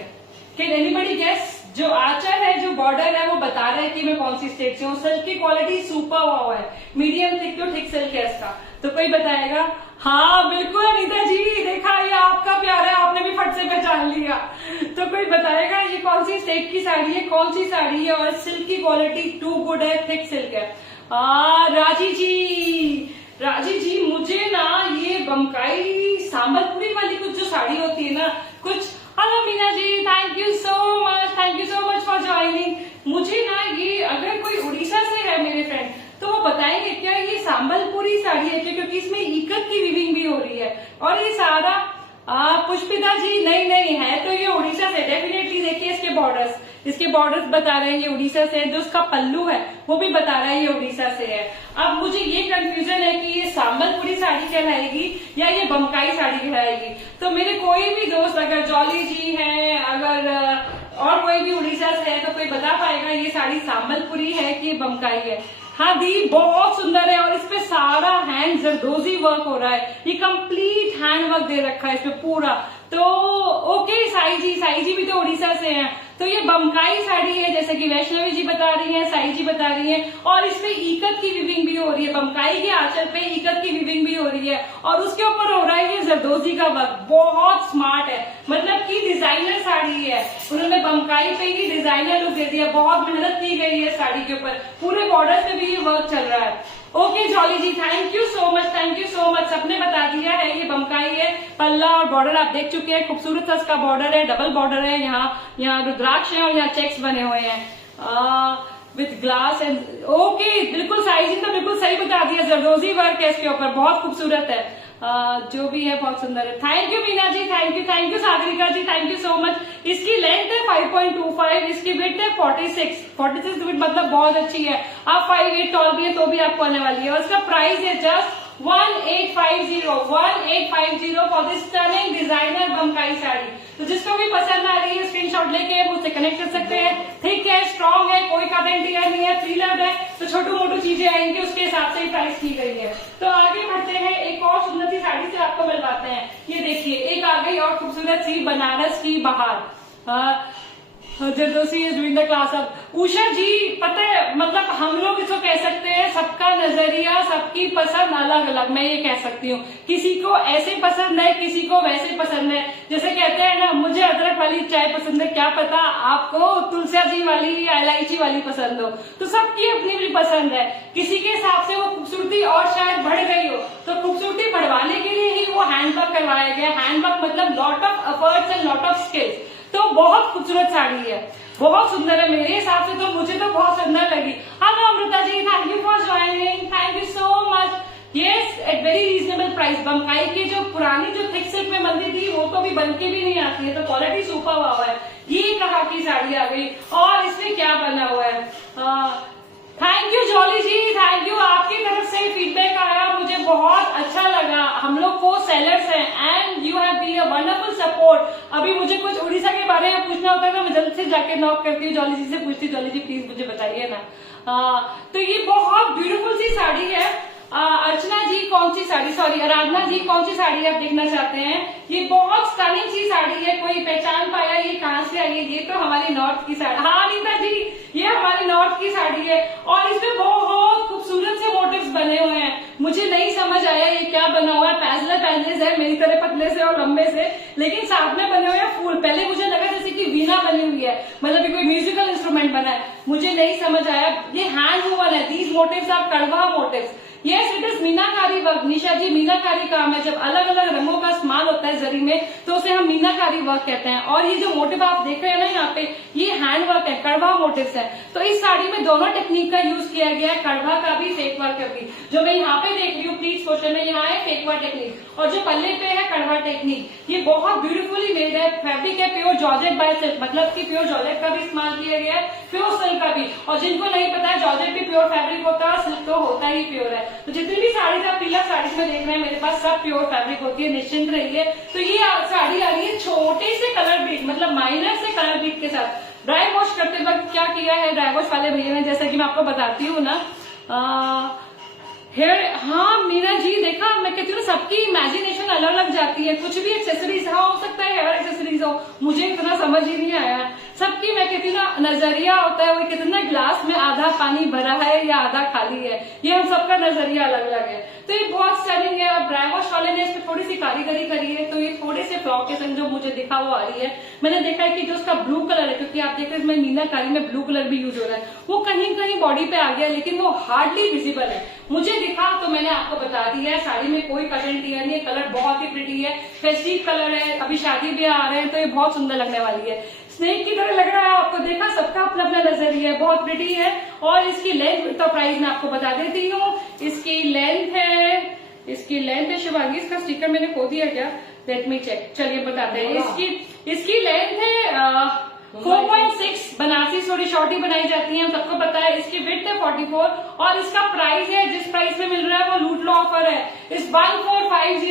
Can anybody guess? जो आंचल है, जो बॉर्डर है वो बता रहा है कि मैं कौन सी स्टेट से हूँ। सिल्क की क्वालिटी सुपर हुआ है, medium thick to thick silk है इसका। तो कोई बताएगा? हाँ बिल्कुल अनीता जी, देखा ये आपका प्यार है, आपने भी फट से पहचान लिया। तो कोई बताएगा ये कौन सी स्टेट की साड़ी है, कौन सी साड़ी है और सिल्क की क्वालिटी टू गुड है, थिक सिल्क है? राजी जी मुझे ना ये बमकाई सांबलपुरी वाली कुछ जो साड़ी होती है ना कुछ। Hello Meena ji, thank you so much for joining. मुझे ना ये अगर कोई उड़ीसा से है मेरे फ्रेंड तो वो बताएंगे क्या ये सांबलपुरी साड़ी है क्या, क्योंकि इसमें इकत की वीविंग भी हो रही है और ये सारा। पुष्पिता जी नहीं है तो ये उड़ीसा से डेफिनेटली। देखिए इसके बॉर्डर्स बता रहे हैं ये उड़ीसा से है, जो उसका पल्लू है वो भी बता रहा है ये उड़ीसा से है। अब मुझे ये कंफ्यूजन है कि ये सांबलपुरी साड़ी कहलाएगी या ये बमकाई साड़ी कहलाएगी। तो मेरे कोई भी दोस्त अगर जॉली जी हैं, अगर और कोई भी उड़ीसा से है तो कोई बता पाएगा ये साड़ी सांबलपुरी है कि बमकाई है? हाँ दी, बहुत सुंदर है और इसपे सारा हैंड जरदोजी वर्क हो रहा है, ये कंप्लीट हैंड वर्क दे रखा है इसपे पूरा। तो ओके साई जी भी तो उड़ीसा से हैं, तो ये बमकाई साड़ी है जैसे कि वैष्णवी जी बता रही हैं, साई जी बता रही हैं। और इसपे इकत की विविंग भी हो रही है, बमकाई के आंचल पे इकत की विविंग भी हो रही है और उसके ऊपर हो रहा है ये जरदोजी का वर्क। बहुत स्मार्ट है, मतलब कि डिजाइनर साड़ी है, उन्होंने बमकाई पे ही डिजाइनर लुक दे दिया। बहुत मेहनत की गई है साड़ी के ऊपर, पूरे बॉर्डर पे भी ये वर्क चल रहा है। Okay Jolly ji, thank you so much, सबने बता दिया है ये बमकाई है। पल्ला और बॉर्डर आप देख चुके हैं, खूबसूरत सा इसका बॉर्डर है, डबल बॉर्डर है, यहाँ रुद्राक्ष है और यहाँ चेक्स बने हुए हैं विथ ग्लास एंड। ओके बिल्कुल साई जी ने बिल्कुल सही बता दिया, जरदोजी वर्क है इसके ऊपर, बहुत खूबसूरत है। जो भी है बहुत सुंदर है। Thank you Meena ji, thank you Sagarika ji, thank you so much. इसकी लेंथ है 5.25, इसकी विड्थ है 46 विड्थ, मतलब बहुत अच्छी है। आप 5'8" टॉल भी है तो भी आपको आने वाली है। और इसका प्राइस है just 1850 for this stunning designer Bomkai sari. तो जिसको भी पसंद आ रही है स्क्रीनशॉट लेके मुझसे कनेक्ट कर सकते हैं। थिक है, स्ट्रॉन्ग है, कोई कट एंड टेयर नहीं है, फ्रीलर्ड है, तो छोटू मोटू चीजें आएंगी उसके हिसाब से ही प्राइस की गई है। तो आगे बढ़ते हैं, एक और सुंदर सी साड़ी से आपको मिलवाते हैं। ये देखिए एक आ गई और खूबसूरत सी बनारस की बहार। Zardozi is doing the class. अब उषा जी पता है, मतलब हम लोग इसको कह सकते हैं सबका नजरिया, सबकी पसंद अलग अलग, मैं ये कह सकती हूँ। किसी को ऐसे पसंद है, किसी को वैसे पसंद है। जैसे कहते हैं ना, मुझे अदरक वाली चाय पसंद है, क्या पता आपको तुलसी वाली या इलायची वाली पसंद हो। तो सबकी अपनी अपनी पसंद है, किसी के हिसाब से वो खूबसूरती और शायद बढ़ गई हो, तो खूबसूरती बढ़वाने के लिए ही वो हैंडवर्क करवाया गया। हैंडवर्क मतलब lot of efforts and lot of skills. तो बहुत खूबसूरत साड़ी है, बहुत सुंदर है, मेरे हिसाब से तो मुझे तो बहुत सुंदर लगी। Hello Amrita ji, thank you for joining, thank you so much. Yes at very reasonable price. Bombay की जो पुरानी जो थिक सिल्क में बनती थी वो तो अभी बन के भी नहीं आती है, तो क्वालिटी सुपर हुआ है। ये कहाँ की साड़ी आ गई और इसमें क्या बना हुआ है। Thank you Jolly ji, thank you. आपकी तरफ से फीडबैक आया, मुझे बहुत अच्छा लगा। हम लोग को सेलर्स हैं and you have been a wonderful support. अभी मुझे कुछ उड़ीसा के बारे में पूछना होता है ना, मैं जल्द से जाके नॉक करती हूँ, जॉली जी से पूछती हूँ, जॉली जी प्लीज मुझे बताइए ना। तो ये बहुत ब्यूटीफुल सी साड़ी है। अर्चना जी कौन सी साड़ी, सॉरी आराधना जी कौन सी साड़ी आप देखना चाहते हैं। ये बहुत स्टनिंग सी साड़ी है, कोई पहचान पाया ये कहाँ से आई है। ये तो हमारी नॉर्थ की साड़ी, हाँ नीता जी ये हमारी नॉर्थ की साड़ी है और इसमें बहुत खूबसूरत से मोटिव्स बने हुए हैं। मुझे नहीं समझ आया ये क्या बना हुआ है। पैजलेस है मेरी तरह पतले से और लंबे से, लेकिन साथ में बने हुए हैं फूल। पहले मुझे लगा जैसे कि वीणा बनी हुई है, मतलब कोई म्यूजिकल इंस्ट्रूमेंट बना है, मुझे नहीं समझ आया। ये हैंड वूवन है, these motifs are kadwa motifs. Yes it is meenakari work. Nisha ji meenakari काम है, जब अलग अलग रंगों का इस्तेमाल होता है जरी में तो उसे हम मीनाकारी वर्क कहते हैं। और ये जो मोटिव आप देख रहे हैं ना यहाँ पे, ये हैंड वर्क है, कड़वा मोटिव्स है। तो इस साड़ी में दोनों टेक्निक का यूज किया गया है, कड़वा का भी फेक वर्क का भी। जो मैं यहाँ पे देख रही हूँ प्लीज क्वेश्चन में, यहाँ है फेक वर्क टेक्निक और जो पल्ले पे है कड़वा टेक्निक। ये बहुत ब्यूटीफुली मेड है। फैब्रिक है प्योर जॉर्जेट बाय सिल्क, मतलब की प्योर जॉर्जेट का भी इस्तेमाल किया गया है, प्योर सिल्क का भी। और जिनको नहीं पता है जॉर्जेट भी प्योर फैब्रिक होता है, सिल्क तो होता ही प्योर है। तो जितनी भी साड़ीज आप पीला साड़ीज में देख रहे हैं मेरे पास सब प्योर फैब्रिक होती है, निश्चिंत रहिए। तो ये साड़ी आ रही है छोटे से कलर बीट, मतलब माइनर से कलर बीट के साथ। ड्राई वॉश करते वक्त क्या किया है ड्राई वॉश वाले भैया ने, जैसा कि मैं आपको बताती हूँ ना, हेयर। हाँ मीना जी देखा, मैं कहती हूँ सबकी इमेजिनेशन अलग अलग जाती है। कुछ भी एक्सेसरीज हाँ हो सकता है, हेयर एक्सेसरीज हो, मुझे इतना समझ ही नहीं आया। सबकी मैं कहती हूँ ना नजरिया होता है, वो कितना ग्लास में आधा पानी भरा है या आधा खाली है, ये हम सबका नजरिया अलग अलग है। तो ये बहुत स्टनिंग है। अब ड्राई वॉश वाले ने इस पर थोड़ी सी कारीगरी करी है, तो ये थोड़े से फ्लॉक के संग जो मुझे दिखा वो आ रही है। मैंने देखा है कि जो उसका ब्लू कलर है, क्योंकि आप देख रहे हैं इसमें मीनाकारी में ब्लू कलर भी यूज हो रहा है, वो कहीं कहीं बॉडी पे आ गया, लेकिन वो हार्डली विजिबल है। मुझे दिखा तो मैंने आपको बता दिया है। साड़ी में कोई कटन टियर नहीं है, कलर बहुत ही प्रिटी है, फेस्टिव कलर है, अभी शादी भी आ रहे हैं तो ये बहुत सुंदर लगने वाली है। स्नेक की तरह लग रहा है आपको, देखा सबका अपना अपना नजरिया है, बहुत प्रिटी है। और इसकी लेंथ तो प्राइस मैं आपको बता देती हूँ। इसकी लेंथ है शिवांगी, इसका स्टिकर मैंने खो दिया क्या, लेट मी चेक, चलिए बताते हैं। इसकी लेंथ है 4.6, बनारसी थोड़ी शॉर्टी बनाई जाती है, हम सबको पता है। इसकी विड्थ है 44 और इसका प्राइस है, जिस प्राइस में मिल रहा है वो लूट लो ऑफर है। इस 1450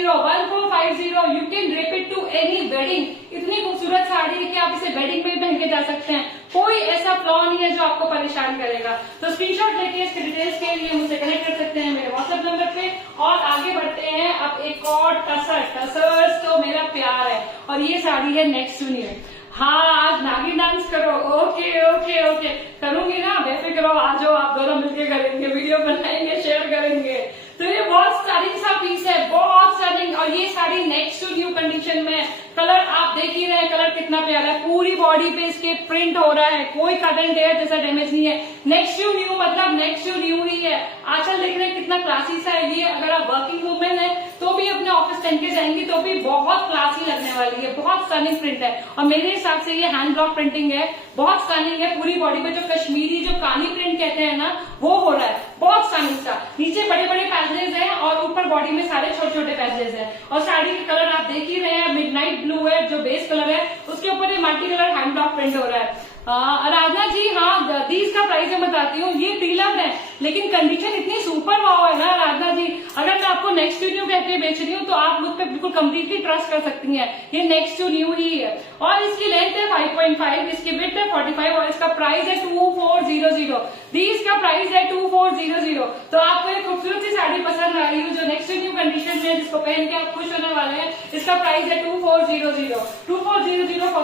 you can drape it to any wedding. इतनी खूबसूरत साड़ी है कि आप इसे वेडिंग में भी पहन के जा सकते हैं, कोई ऐसा फ्लॉ नहीं है जो आपको परेशान करेगा। तो स्क्रीनशॉट लेके इसके डिटेल्स के लिए मुझसे कनेक्ट कर सकते हैं मेरे व्हाट्सएप नंबर पे। और आगे बढ़ते हैं, अब एक और टसर्स तो मेरा प्यार है और ये साड़ी है नेक्स्ट टू न्यू। हाँ आज नागी डांस करो, ओके ओके ओके करूंगी ना, बेफिक्र हो, आ जाओ आप दोनों मिलके करेंगे, वीडियो बनाएंगे, शेयर करेंगे। तो ये बहुत स्टाइलिश सा पीस है, बहुत स्टाइलिंग। और ये sari next to new condition में, कलर आप देख ही रहे हैं, कलर कितना प्यारा है, पूरी बॉडी पे इसके प्रिंट हो रहा है, कोई कट एंड टेयर जैसा डैमेज नहीं है। नेक्स्ट टू न्यू मतलब नेक्स्ट टू न्यू ही है। आंचल देख रहे हैं कितना क्लासी सा है। ये अगर आप वर्किंग वुमेन है तो भी अपने ऑफिस पहन के जाएंगी तो भी बहुत क्लासी लगने वाली है, बहुत स्टनिंग प्रिंट है। और मेरे हिसाब से ये हैंड ब्लॉक प्रिंटिंग है, बहुत स्टनिंग है। पूरी बॉडी पे जो कश्मीरी जो कानी प्रिंट कहते हैं ना वो हो रहा है, बहुत स्टनिंग सा। नीचे बड़े बड़े पैचेज हैं और ऊपर बॉडी में सारे छोटे छोटे पैचेज हैं। और साड़ी का कलर आप देख ही रहे हैं, मिडनाइट ब्लू है जो बेस कलर है, उसके ऊपर ये multi colour hand block print हो रहा है। आराधना जी हाँ दीज का प्राइस मैं बताती हूँ। ये डीलक्ड है लेकिन कंडीशन इतनी सुपर वाव है ना आराधना जी, अगर मैं आपको नेक्स्ट टू न्यू कहकर बेच रही हूँ तो आप मुझ पर बिल्कुल कम्प्लीटली ट्रस्ट कर सकती हैं, ये नेक्स्ट टू न्यू ही है। और इसकी लेंथ है 5.5, इसकी विड्थ है 45 और इसका प्राइस है 2400। दीज का प्राइस है 2400। तो आपको एक खूबसूरत सी साड़ी पसंद आ रही है जो नेक्स्ट टू न्यू कंडीशन में, जिसको पहन के आप खुश होने वाले हैं, इसका प्राइस है 2400 for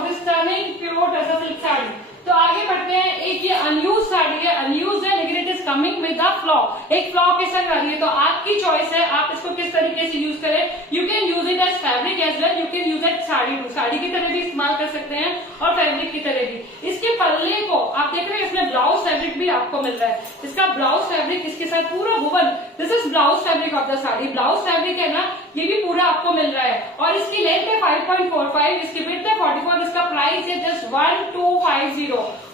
this stunning pure tussar silk sari. तो आगे बढ़ते हैं, एक ये अनयूज साड़ी है, अनयूज है लेकिन it is coming with a flaw, एक फ्लॉ के संग आ रही है। तो आपकी चॉइस है आप इसको किस तरीके से यूज करें। You can use it as fabric as well, you can use it sari की तरह भी इस्तेमाल कर सकते हैं और फैब्रिक की तरह भी। इसके पल्ले को आप देख रहे हैं, इसमें ब्लाउज फैब्रिक भी आपको मिल रहा है। इसका ब्लाउज फैब्रिक इसके साथ पूरा woven, this is blouse fabric of the sari, blouse fabric है ना, ये भी पूरा आपको मिल रहा है। और इसकी लेंथ है 5.45, इसकी विड्थ है 44, इसका प्राइस प्राइस है just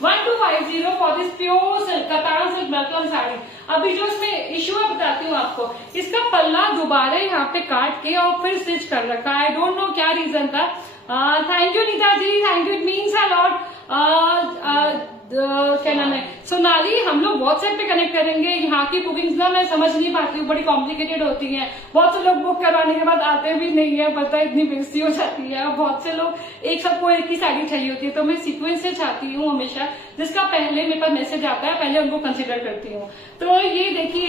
1250 for this pure silk katan silk मलकम साड़ी। अभी जो इसमें इश्यू है बताती हूँ आपको, इसका पल्ला दोबारा यहाँ पे काट के और फिर स्टिच कर रखा है। आई डोंट नो क्या रीजन था। Thank you Neeta ji, thank you, it means a lot. क्या नाम है, सोनाली, हम लोग व्हाट्सएप पे कनेक्ट करेंगे। यहाँ की बुकिंग्स ना मैं समझ नहीं पाती हूँ, बड़ी कॉम्प्लिकेटेड होती हैं। बहुत से लोग बुक करवाने के बाद आते भी नहीं है, पता है, इतनी बेइज्जती हो जाती है। बहुत से लोग सबको एक ही साड़ी चाहिए होती है, तो मैं सीक्वेंस से चाहती हूँ हमेशा, जिसका पहले मेरे पास मैसेज आता है, पहले उनको कंसिडर करती हूँ। तो ये देखिए,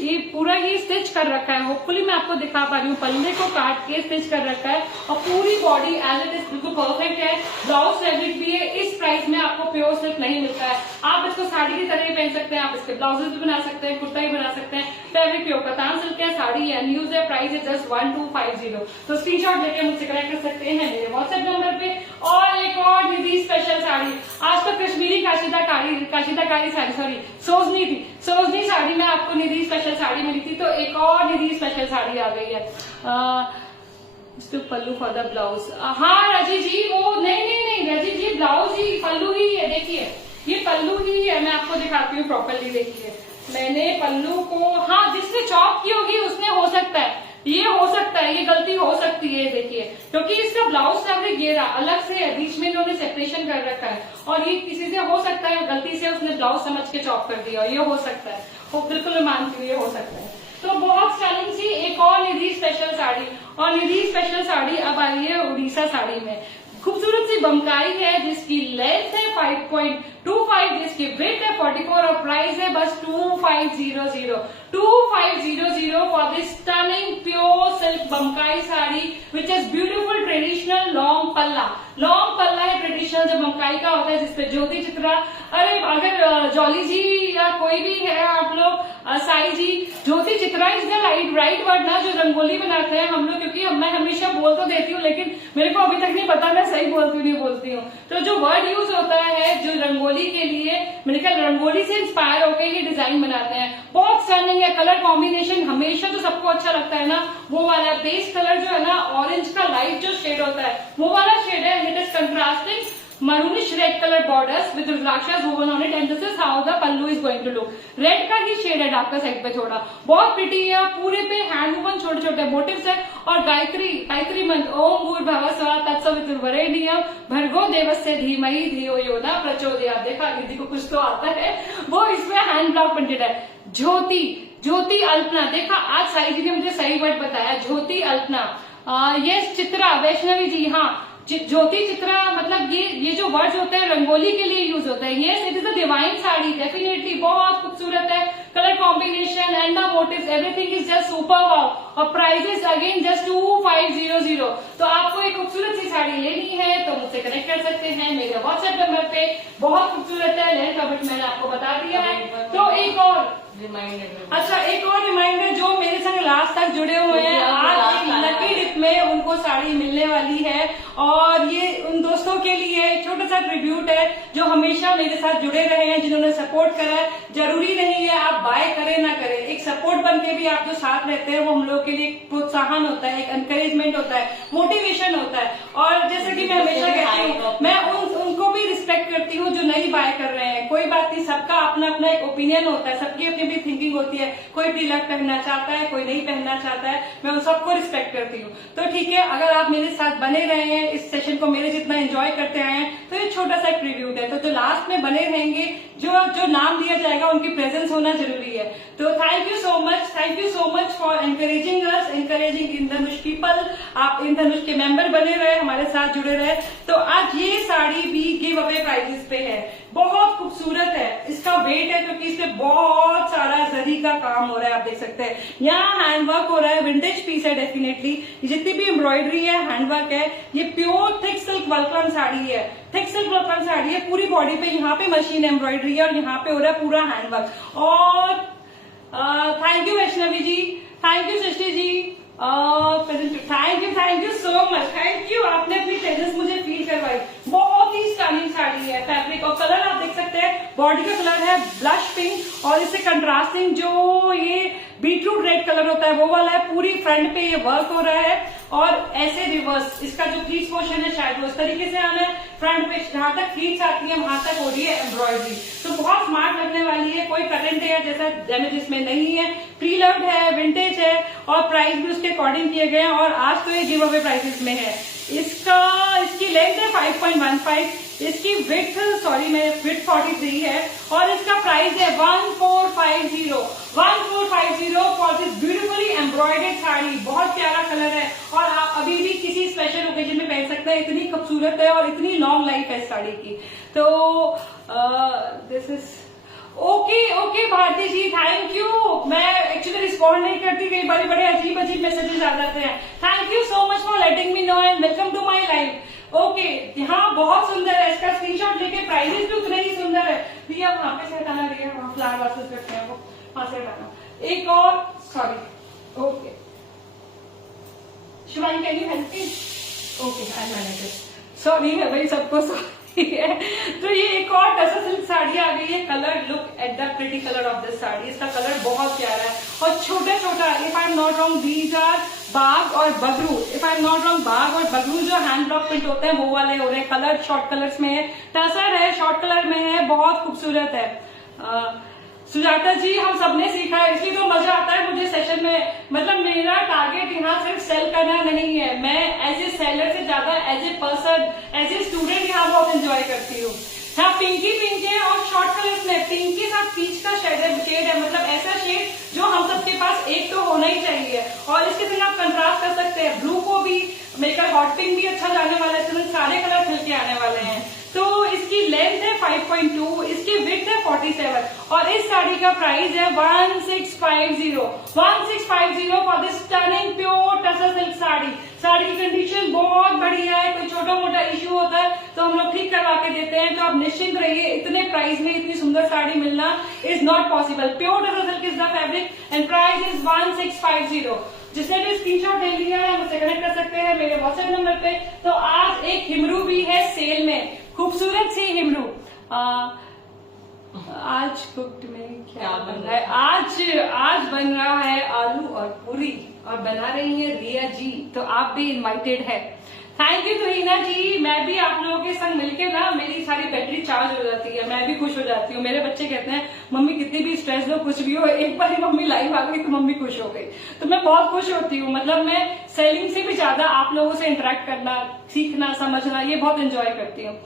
ये पूरा ये स्टिच कर रखा है। होपफुली मैं आपको दिखा पा रही हूँ, पल्ले को काट के स्टिच कर रखा है और पूरी बॉडी एज इट इज बिल्कुल परफेक्ट है। ब्लाउज फैब्रिक भी है। इस प्राइस में आपको प्योर सिल्क नहीं मिलता है। आप इसको साड़ी की तरह ही पहन सकते हैं, आप इसके ब्लाउजेस भी बना सकते हैं, कुर्ता ही बना सकते हैं। फैब्रिक प्योर कतान सिल्क है, साड़ी है, न्यूज है, प्राइस है जस्ट 1250। तो स्क्रीनशॉट लेके मुझसे कनेक्ट कर सकते हैं मेरे व्हाट्सएप नंबर पे। और एक और निधि स्पेशल साड़ी, आज तो कश्मीरी काशीदाकारी साड़ी, सॉरी सोजनी थी, सोजनी साड़ी में आपको निधि स्पेशल साड़ी मिली थी, तो एक और निधि स्पेशल साड़ी आ गई है। पल्लू फॉर द ब्लाउज। हाँ राजी जी, वो नहीं राजी जी, ब्लाउज ही पल्लू ही है। देखिए ये पल्लू ही है, मैं आपको दिखाती हूँ प्रॉपरली। देखिए मैंने पल्लू को, हाँ जिसने चॉप की होगी उसने हो सकता है, ये हो सकता है, ये गलती हो सकती है। देखिए क्योंकि इसका ब्लाउज फैब्रिक ये रहा अलग से है, बीच में इन्होंने सेपरेशन कर रखा है, और ये किसी से हो सकता है गलती से उसने ब्लाउज समझ के चॉप कर दिया, ये हो सकता है। वो बिल्कुल मैं मानती हूँ, ये हो सकता है। तो बहुत स्टाइलिंग सी एक और निधि स्पेशल साड़ी, और निधि स्पेशल साड़ी अब आई है उड़ीसा साड़ी में। खूबसूरत सी बमकाई है, जिसकी लेंथ है 5.25, जिसकी ब्रेथ है 44, और प्राइस है बस 2500 for this stunning pure silk Bomkai sari which is beautiful traditional long palla. Long palla है ट्रेडिशनल जो बमकाई का होता है, जिसपे ज्योति चित्रा, अरे अगर जॉली जी या कोई भी है आप लोग, Sai ji, Jyoti Chitra is the right word ना, जो रंगोली बनाते हैं हम लोग, क्योंकि मैं हमेशा बोल तो देती हूँ लेकिन मेरे को अभी तक नहीं पता मैं सही बोलती हूँ नहीं बोलती हूँ। तो जो वर्ड यूज होता है जो रंगोली के लिए, मेरे ख्याल रंगोली से इंस्पायर होकर ये डिजाइन बनाते हैं। बहुत स्टनिंग है, कलर कॉम्बिनेशन हमेशा तो सबको अच्छा लगता है ना, वो वाला बेस कलर जो है ना, ऑरेंज का लाइट जो शेड होता है वो वाला शेड है। It is contrasting maroonish red color borders with rudrakshas woven on it, and this is how the pallu is going to look. Red का ही शेड है डार्कर साइड पे थोड़ा, बहुत प्रिटी है। पूरे पे हैंड वूवन छोटे छोटे मोटिव्स है, और गायत्री मंत्र ओम भूर्भुवः स्वः तत्सवितुर्वरेण्यं भर्गो देवस्य धीमहि धियो यो न प्रचोदयात्। देखा दीदी को कुछ तो आता है, वो इसमें हैंड ब्लॉक प्रिंटेड है। ज्योति अल्पना, देखा आज साई जी ने मुझे सही वर्ड बताया, ज्योति अल्पना। ये चित्रा वैष्णवी जी, हाँ ज्योति चित्रा, मतलब ये जो वर्ड्स होते हैं रंगोली के लिए यूज होता है। Yes it is a divine sari, definitely बहुत खूबसूरत है। Colour combination and the motifs everything is just super wow, और प्राइस अगेन जस्ट 2500। तो आपको एक खूबसूरत सी साड़ी लेनी है तो मुझसे कनेक्ट कर सकते हैं मेरे व्हाट्सएप नंबर पे। बहुत खूबसूरत है, लेंथ का बट मैंने आपको बता दिया है। तो एक और रिमाइंडर, अच्छा एक और रिमाइंडर, जो मेरे संग लास्ट तक जुड़े हुए हैं, आज एक लकी डिप में उनको साड़ी मिलने वाली है, और ये उन दोस्तों के लिए एक छोटा सा ट्रिब्यूट है जो हमेशा मेरे साथ जुड़े रहे हैं, जिन्होंने सपोर्ट करा है। जरूरी नहीं है आप बाय करें ना करें, एक सपोर्ट बन के भी आप जो साथ रहते हैं वो हम लोग के लिए एक प्रोत्साहन होता है, एक एनकरेजमेंट होता है, मोटिवेशन होता है। और जैसे कि मैं हमेशा कहती हूँ, मैं उनको भी रिस्पेक्ट करती हूँ जो नहीं बाय कर रहे हैं। कोई बात नहीं, सबका अपना अपना एक ओपिनियन होता है, सबकी अपनी अपनी थिंकिंग होती है। कोई तिलक पहनना चाहता है, कोई नहीं पहनना चाहता है, मैं उन सबको रिस्पेक्ट करती हूँ। तो ठीक है, अगर आप मेरे साथ बने रहे हैं, इस सेशन को मेरे जितना एंजॉय करते आए हैं, तो ये छोटा सा ट्रिब्यूट है। तो जो लास्ट में बने रहेंगे, जो नाम दिया जाएगा उनकी प्रेजेंस होना जरूरी है। तो thank you so much for encouraging us, encouraging Indradhanush people. आप इंद्रधनुष के मेंबर बने रहे, हमारे साथ जुड़े रहे। तो आज ये साड़ी भी गिव अवे प्राइजेस पे है, बहुत खूबसूरत है। इसका वेट है क्योंकि इसमें बहुत सारा जरी का काम हो रहा है, आप देख सकते हैं। यहाँ हैंडवर्क हो रहा है, विंटेज पीस है डेफिनेटली। जितनी भी एम्ब्रॉयडरी है, हैंडवर्क है। ये प्योर थिक सिल्क वल्कम साड़ी है, थिक सिल्क वल्कम साड़ी है। पूरी बॉडी पे यहाँ पे मशीन एम्ब्रॉयडरी है, और यहाँ पे हो रहा है पूरा हैंडवर्क। और thank you Vaishnavi ji, thank you Srishti ji, thank you so much, thank you. आपने अपनी प्रेजेंस मुझे फील करवाई। बहुत ही स्टाइलिंग साड़ी है, फैब्रिक और कलर आप देख सकते हैं। बॉडी का कलर है ब्लश पिंक, और इससे कंट्रास्टिंग जो ये बीटरूट रेड कलर होता है वो वाला है। पूरी फ्रंट पे ये वर्क हो रहा है, और ऐसे रिवर्स इसका जो फ्लीट्स पोर्शन है शायद वो इस तरीके से आना है। फ्रंट पे जहां तक फ्लीट्स आती है वहां तक हो रही है एम्ब्रॉयडरी, तो बहुत स्मार्ट लगने वाली है। कोई करेंट है जैसा डैमेज इसमें नहीं है, प्री लव्ड है, विंटेज है और प्राइस भी उसके अकॉर्डिंग किए गए हैं। और आज तो ये गिव अवे प्राइसेस में है। इसकी लेंथ है 5.15, इसकी विड्थ विड्थ 43 है और इसका प्राइस है 1450 for this beautifully embroidered sari. बहुत प्यारा कलर है और आप अभी भी किसी स्पेशल ओकेजन में पहन सकते हैं, इतनी खूबसूरत है और इतनी लॉन्ग लाइफ है इस साड़ी की। तो this is okay Bharti ji, thank you. मैं एक्चुअली रिस्पॉन्ड नहीं करती, कई बार बड़े अजीब मैसेजेस आ जाते हैं। Thank you so much for letting me know and welcome to my live. Okay, यहाँ बहुत सुंदर है, इसका स्क्रीनशॉट लेके प्राइजेस भी उतने ही सुंदर है। भैया वहां पे से हटाना, भैया वहां फ्लावर वासेस रखते हैं वो वहां से हटाना। एक और sorry, okay Shivani can you help me? Okay I manage it. Sorry है भाई, सबको सॉरी है। तो ये एक और टसर सिल्क साड़ी आ गई है। Colour, look at the pretty colour of this sari. इसका कलर बहुत प्यारा है और छोटा छोटा, if I am not wrong these are Bagh और Bagru, if I am not wrong Bagh और बगरू जो हैंड ब्लॉक प्रिंट होते हैं वो वाले हो रहे हैं। कलर शॉर्ट कलर्स में है, टसर है, शॉर्ट कलर में है, बहुत खूबसूरत है। सुजाता जी, हम सबने सीखा है, इसलिए तो मजा आता है मुझे सेशन में। मतलब मेरा टारगेट यहाँ सिर्फ सेल करना नहीं है, मैं एज ए सेलर से ज्यादा as a person, as a student यहाँ बहुत एंजॉय करती हूँ। हाँ, पिंकी पिंक है और शॉर्ट कलर्स में पिंक के साथ पीच का शेड है, मतलब ऐसा शेड जो हम सबके पास एक तो होना ही चाहिए। और इसके संग आप कंट्रास्ट कर सकते हैं, ब्लू को भी मेकर हॉट पिंक भी अच्छा जाने वाला है, तो सारे कलर खिल के आने वाले हैं। तो इसकी लेंथ है 5.2, इसकी विड्थ है 47 और इस साड़ी का प्राइस है 1650 for this stunning pure tussar silk sari. Sari की कंडीशन बहुत बढ़िया है, कोई छोटा मोटा इश्यू होता है तो हम लोग ठीक करवा के देते हैं। तो आप निश्चिंत रहिए, इतने प्राइस में इतनी सुंदर साड़ी मिलना is not possible. Pure tussar silk is the fabric and price is 1650। जिसने भी स्क्रीनशॉट ले लिया है मुझसे कनेक्ट कर सकते हैं मेरे व्हाट्सएप नंबर पे। तो आज एक हिमरू भी है सेल में, खूबसूरत सी हिमरू। आज कुक्ड में क्या बन रहा है? आज बन रहा है आलू और पूरी और बना रही है रिया जी, तो आप भी इनवाइटेड है। थैंक यू तुहिना जी। मैं भी आप लोगों के संग मिलके ना मेरी सारी बैटरी चार्ज हो जाती है, मैं भी खुश हो जाती हूँ। मेरे बच्चे कहते हैं मम्मी कितनी भी स्ट्रेस लो, कुछ भी हो, एक बार ही मम्मी लाइव आ गई तो मम्मी खुश हो गई। तो मैं बहुत खुश होती हूँ। मतलब मैं सेलिंग से भी ज्यादा आप लोगों से इंटरेक्ट करना, सीखना, समझना, ये बहुत एंजॉय करती हूँ।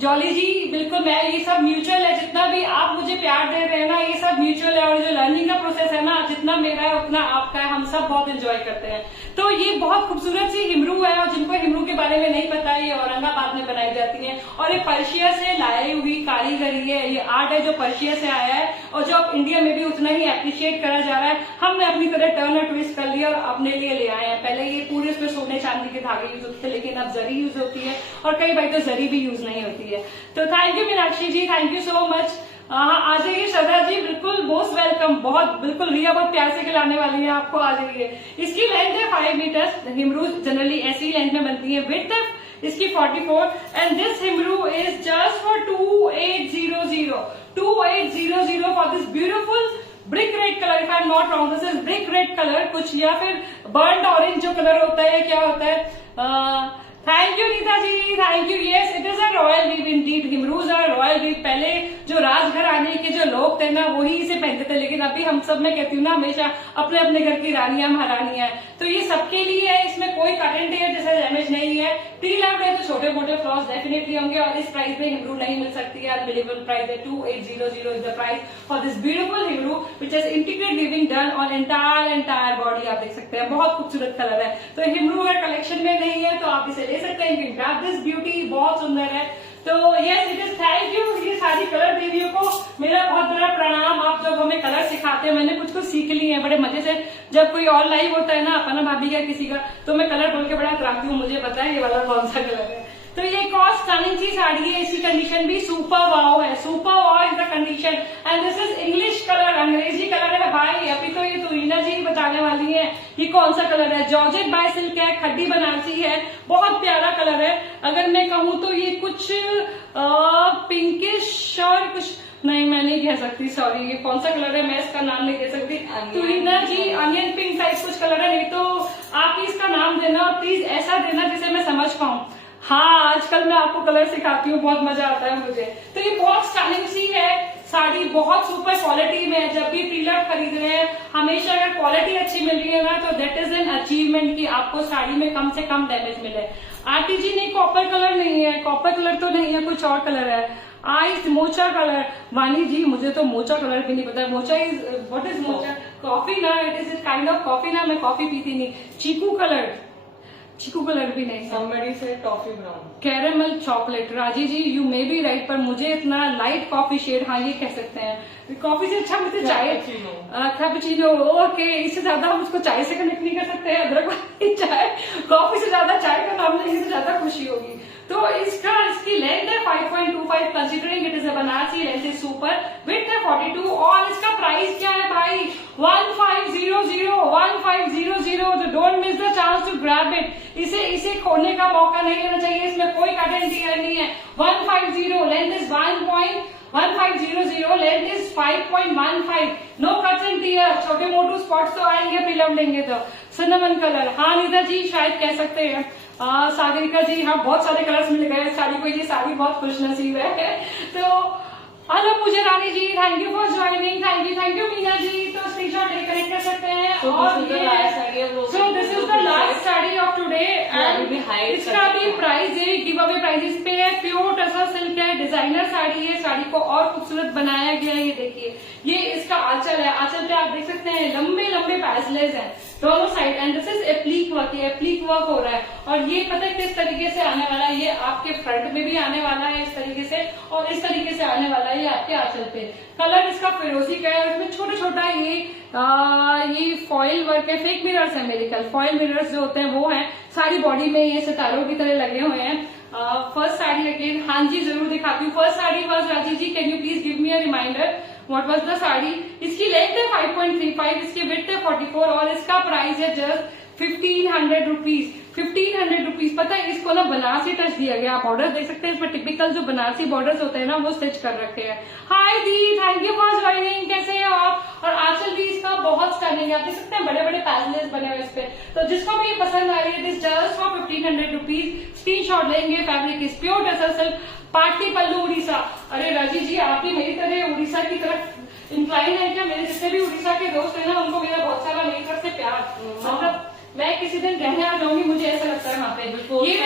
जॉली जी, बिल्कुल, मैं ये सब म्यूचुअल है, जितना भी आप मुझे प्यार दे रहे हैं ना ये सब म्यूचुअल है। और जो लर्निंग का प्रोसेस है ना, जितना मेरा है उतना आपका है, हम सब बहुत एंजॉय करते हैं। तो ये बहुत खूबसूरत सी हिमरू है और जिनको हिमरू के बारे में नहीं पता, ये औरंगाबाद में बनाई जाती है और ये पर्शिया से लाई हुई कारीगरी है। ये आर्ट है जो पर्शिया से आया है और जो अब इंडिया में भी उतना ही एप्रिशिएट करा जा रहा है। हमने अपनी तरह टर्न और ट्विस्ट कर लिया और अपने लिए ले आए हैं। पहले ये पूरे उसमें सोने चांदी के धागे यूज होते थे, लेकिन अब जरी यूज होती है और कई बार तो जरी भी यूज नहीं होती है। तो thank you Meenakshi ji, thank you so much. आ जाइए श्रद्धा जी, बिल्कुल मोस्ट वेलकम। बहुत बिल्कुल, रिया बहुत प्यार से खिलाने वाली है आपको, आ जाइए। इसकी लेंथ है 5 मीटर्स, हिमरू जनरली ऐसी लेंथ में बनती है। विड्थ है इसकी 44 and this Himroo is just for 2800 for this beautiful brick red colour. If I am not wrong this is brick red colour कुछ, या फिर बर्न्ड ऑरेंज जो कलर होता है, क्या होता है। Thank you Neeta ji, thank you. Yes, it is a royal weave indeed. Himroos are royal weave. पहले जो राजघराने के जो लोग थे ना वही इसे पहनते थे, लेकिन अभी हम सब, मैं कहती हूँ ना हमेशा, अपने अपने घर की रानियां महारानियां। तो ये सबके लिए है, इसमें कोई करंट है जैसा डैमेज नहीं है। प्री लव्ड है तो छोटे मोटे फ्लॉस डेफिनेटली होंगे और इस प्राइस में हिमरू नहीं मिल सकती है। अनबिलीवेबल प्राइस है 2800 is the price for this beautiful Himroo which is integrate weaving done on entire body. आप देख सकते हैं बहुत खूबसूरत कलर है। तो हिमरू अगर कलेक्शन में नहीं है तो आप इसे ले सकते हैं। ग्रैब दिस ब्यूटी, बहुत सुंदर है। तो yes it is, thank you. ये सारी कलर देवियों को मेरा बहुत बड़ा प्रणाम। आप जब हमें कलर सिखाते हैं, मैंने कुछ सीख ली है बड़े मजे से। जब कोई और लाइव होता है ना अपना भाभी का किसी का, तो मैं कलर बोल के बड़ा कराती हूँ, मुझे पता है ये वाला कौन सा कलर है। तो ये कॉस्ट स्टनिंग सी साड़ी है, इसकी कंडीशन भी सुपर वाओ है। Super wow is the condition and this is English colour, अंग्रेजी कलर है भाई। अभी तो ये तुरीना जी बताने वाली है ये कौन सा कलर है। जॉर्जेट बाय सिल्क है, खड्डी बनारसी है, बहुत प्यारा कलर है। अगर मैं कहूँ तो ये कुछ पिंकिश और कुछ नहीं मैं नहीं कह सकती, सॉरी। ये कौन सा कलर है मैं इसका नाम नहीं दे सकती। तो रीना जी अनियन पिंक टाइप कुछ कलर है, नहीं तो आप ही इसका नाम देना और प्लीज ऐसा देना जिसे मैं समझ पाऊँ। हाँ आजकल मैं आपको कलर सिखाती हूँ, बहुत मजा आता है मुझे। तो ये बहुत स्टाइलिंग सी है साड़ी, बहुत सुपर क्वालिटी में है। जब भी प्रीलट खरीद रहे हैं हमेशा अगर क्वालिटी अच्छी मिल रही है ना तो दैट इज एन अचीवमेंट कि आपको साड़ी में कम से कम डैमेज मिले। आरटीजी नहीं, कॉपर कलर नहीं है, कॉपर कलर तो नहीं है, कुछ और कलर है। आइस मोचा कलर, वानी जी मुझे तो मोचा कलर भी नहीं पता। Mocha is what is mocha? Coffee ना, it is kind of coffee ना, मैं कॉफी पीती नहीं। चीकू कलर, चीकू कलर भी नहीं। Somebody said toffee brown. Caramel chocolate, राजी जी यू मे बी राइट, पर मुझे इतना लाइट कॉफी शेड, हाँ ये कह सकते हैं। कॉफी से अच्छा मुझे चाय, कैपुचिनो। ओके, इससे ज्यादा हम उसको चाय से कनेक्ट नहीं कर सकते हैं। अदरक वाली चाय, कॉफी से ज्यादा चाय का नाम लेंगे तो ज्यादा खुशी होगी। तो इसकी लेंथ है 5.25, considering it is a Banarasi, length is super, width है 42 और इसका प्राइस क्या है भाई? 1500। तो don't miss the chance to grab it. इसे खोने का मौका नहीं लेना चाहिए, इसमें कोई कट एंड टीयर नहीं है। 150, length is 1.1500, length is 5.15, no cuts and tear. छोटे मोटू स्पॉट्स तो आएंगे फिल्म लेंगे तो। सिनेमन कलर, हाँ नीता जी शायद कह सकते हैं। सागरिका जी हाँ बहुत सारे कलर्स मिल गए साड़ी को, ये साड़ी बहुत खुशनसीब है। तो hello Pooja Rani ji, thank you for joining, thank you Meena ji. तो स्क्रीनशॉट ले कनेक्ट कर सकते हैं। So और this is the ये last sari of so this is the last sari of today and इसका भी प्राइस है, गिव अवे प्राइस पे है। प्योर टसर सिल्क है, डिजाइनर साड़ी है, साड़ी को और खूबसूरत बनाया गया है। ये देखिए, ये इसका आंचल है, आंचल पे आप देख सकते हैं लंबे लंबे पैसलेज हैं दोनों side and this is एप्लीक work, ये एप्लीक वर्क हो रहा है। और ये पता है किस तरीके से आने वाला है? ये आपके फ्रंट में भी आने वाला है इस तरीके से, और इस तरीके से आने वाला है ये आपके आंचल पे। कलर इसका फिरोजी का है, इसमें छोटा छोटा ये फॉइल वर्क है, फेक मिरर्स है मेरे ख्याल, फॉइल मिरर्स जो होते हैं वो है। सारी बॉडी में ये सितारों की तरह लगे हुए हैं। फर्स्ट साड़ी अगेन, हाँ जी जरूर दिखाती हूँ। First sari was, Raji ji can you please give me a reminder what was the sari? इसकी लेंथ है 5.35, इसकी विड्थ है 44 और इसका प्राइस है जस्ट 1500 रुपीज। 1500 रुपीज। पता है इसको ना बनारसी टच दिया गया, आप बॉर्डर देख सकते हैं इसमें, टिपिकल जो बनारसी बॉर्डर्स होते हैं ना वो स्टिच कर रखे हैं। हाय दी, थैंक यू फॉर ज्वाइनिंग, कैसे हैं आप? और आंचल भी इसका बहुत स्टनिंग है, आप देख सकते हैं बड़े बड़े पैसलेज बने हुए इस पे। तो जिसको भी पसंद आ रही है this just for 1500 rupees. Screenshot लेंगे। Fabric is pure tussar silk, party pallu Orissa. अरे राजी जी आप भी मेरी तरह उड़ीसा की तरफ इंक्लाइन है क्या? मेरे जितने भी उड़ीसा के दोस्त है ना उनको मेरा बहुत सारा मेरी तरफ से प्यार, मतलब मैं किसी दिन रहने आ जाऊंगी, मुझे ऐसा लगता है वहाँ पे। ये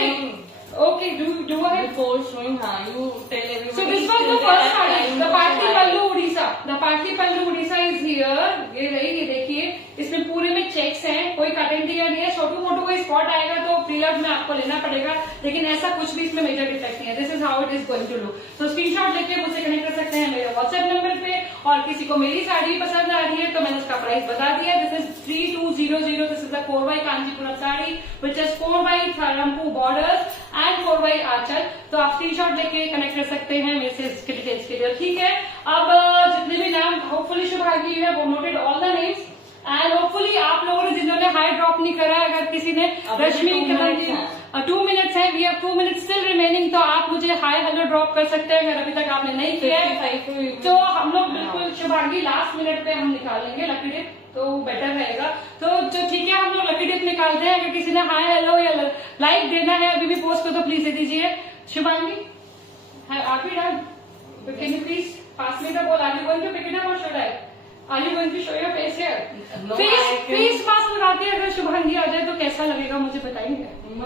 okay do I Before showing, you tell everyone. So this was the first saree, the party pallu Odisha. The party pallu Odisha is here. ये रही, ये देखिए इसमें पूरे में चेक्स हैं, कोई कटिंग नहीं है। छोटू मोटू कोई स्पॉट आएगा तो प्रीलट में आपको लेना पड़ेगा, लेकिन ऐसा कुछ भी इसमें मेजर डिफेक्ट नहीं है। This is how it is going to look. तो स्क्रीनशॉट लेके मुझसे कनेक्ट कर सकते हैं मेरे व्हाट्सएप नंबर पे। और किसी को मेरी साड़ी पसंद आ रही है तो मैंने उसका प्राइस बता दिया। This is 3200। This is the korvai Kanchipuram sari which is korvai थरम्पू बॉर्डर्स एंड कोरवाई आंचल। तो आप स्क्रीनशॉट लेके कनेक्ट कर सकते हैं मेरे से इसके डिटेल्स के लिए, ठीक है? अब जितने भी नाम होपफुली शुभागी है वो noted all the names and hopefully आप लोगों ने जिन्होंने हाई ड्रॉप नहीं करा, अगर किसी ने रश्मि कदम जी 2 मिनट्स है, we have 2 minutes still remaining, तो आप मुझे हाई हेलो ड्रॉप कर सकते हैं अगर अभी तक आपने नहीं किया है। तो हम लोग बिल्कुल शुभागी लास्ट मिनट पे हम निकालेंगे लकी डिप, तो बेटर रहेगा। तो ठीक है हम लोग लकी डिप निकालते हैं। अगर किसी ने हाई हेलो या लाइक देना है अभी भी पोस्ट को तो प्लीज दे दीजिए। शुभांगी आप ही done? Can you please pass me the ball? Are you going to pick it up or should I? Are you going to show your face here? Face mask लगा के अगर शुभांगी आ जाए तो कैसा लगेगा मुझे बताएंगे? I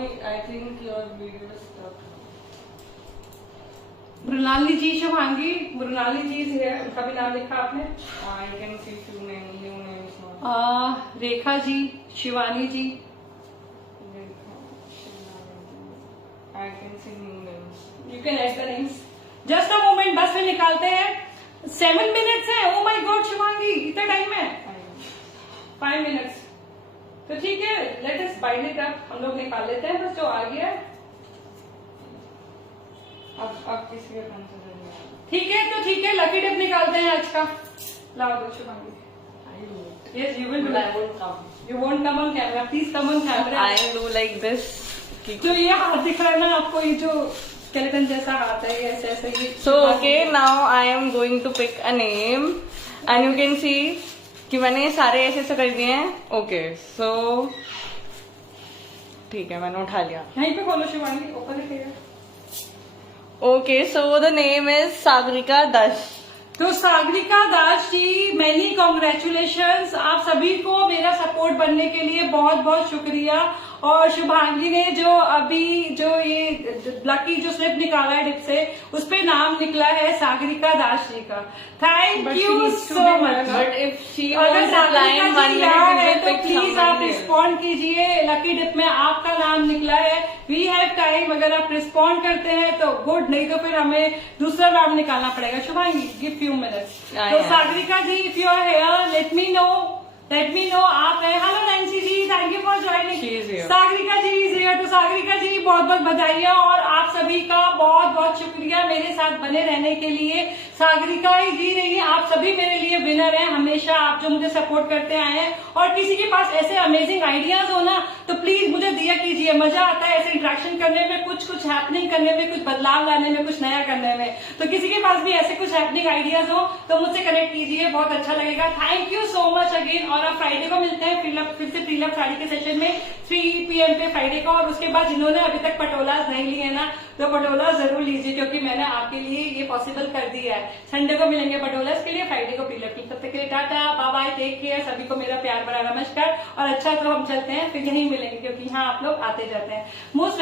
think your video is stuck. Mrinali जी, शुभांगी, मृणाली जी है, उनका भी नाम लिखा आपने? I can see few new names now. Rekha ji, Shivani ji, I can see new names. You can add the names. Just a moment, बस में निकालते हैं। 7 मिनट्स है। ओ माय गॉड शुभांगी इतना टाइम है? 5 मिनट्स। तो ठीक है, let us bind it up, हम लोग निकाल लेते हैं बस जो आ गया है। अब किसी का कंसिडर नहीं। ठीक है तो ठीक है, लकी डिप निकालते हैं आज का। लाओ दो Shubhangi. Yes you will do. I won't come. You won't come on camera, please come on camera. I'll do like this. तो ये हाथ दिख रहा है ना आपको, ये जो स्केलेटन जैसा हाथ है, ऐसे ऐसे ही। So okay, now I am going to pick a name and you can see कि मैंने ये सारे ऐसे ऐसे कर दिए हैं। ओके सो ठीक है, मैंने उठा लिया। यहीं पे खोलो शिवांगी, ओपन रखिएगा। Okay so the name is Sagarika Das. तो सागरिका दास जी, मैनी कॉन्ग्रेचुलेशंस। आप सभी को मेरा सपोर्ट बनने के लिए बहुत बहुत शुक्रिया। और शुभांगी ने जो अभी जो ये लकी जो स्लिप निकाला है डिप से, उस पे नाम निकला है सागरिका दास जी का। Thank you so much. But if she अगर सागरिका जी यहाँ है तो pick प्लीज आप somebody else. रिस्पॉन्ड कीजिए। लकी डिप में आपका नाम निकला है, वी हैव टाइम। अगर आप रिस्पॉन्ड करते हैं तो गुड, नहीं तो फिर हमें दूसरा नाम निकालना पड़ेगा। Shubhangi give few minutes. तो Sagarika ji, if you are here let me know आप हैं। Hello Nancy ji, thank you for She is joining. here. Sagarika ji is here. तो सागरिका जी बहुत बहुत बधाइयाँ और आप सभी का बहुत बहुत शुक्रिया मेरे साथ बने रहने के लिए। सागरिका ही जी रही है, आप सभी मेरे लिए विनर हैं। हमेशा आप जो मुझे सपोर्ट करते आए हैं, और किसी के पास ऐसे अमेजिंग आइडियाज हो ना तो प्लीज मुझे दिया कीजिए। मजा आता है ऐसे इंटरेक्शन करने में, कुछ हैपनिंग करने में, कुछ बदलाव लाने में, कुछ नया करने में। तो किसी के पास भी ऐसे कुछ हैपनिंग आइडियाज हो तो मुझसे कनेक्ट कीजिए, बहुत अच्छा लगेगा। Thank you so much again. और आप फ्राइडे को मिलते हैं फिर से प्रीलव साड़ी के सेशन में 3 PM पे फ्राइडे को। और उसके बाद जिन्होंने अभी तक पटोलाज नहीं लिए ना तो पटोला जरूर लीजिए, क्योंकि मैंने आपके लिए ये पॉसिबल कर दिया है। संडे को मिलेंगे पटोलाज के लिए, फ्राइडे को प्रीलव की। तब तक के लिए tata bye bye, take care. सभी को मेरा प्यार भरा नमस्कार। और अच्छा तो हम चलते हैं, फिर यहीं मिलेंगे क्योंकि यहाँ आप लोग आते जाते हैं। मोस्ट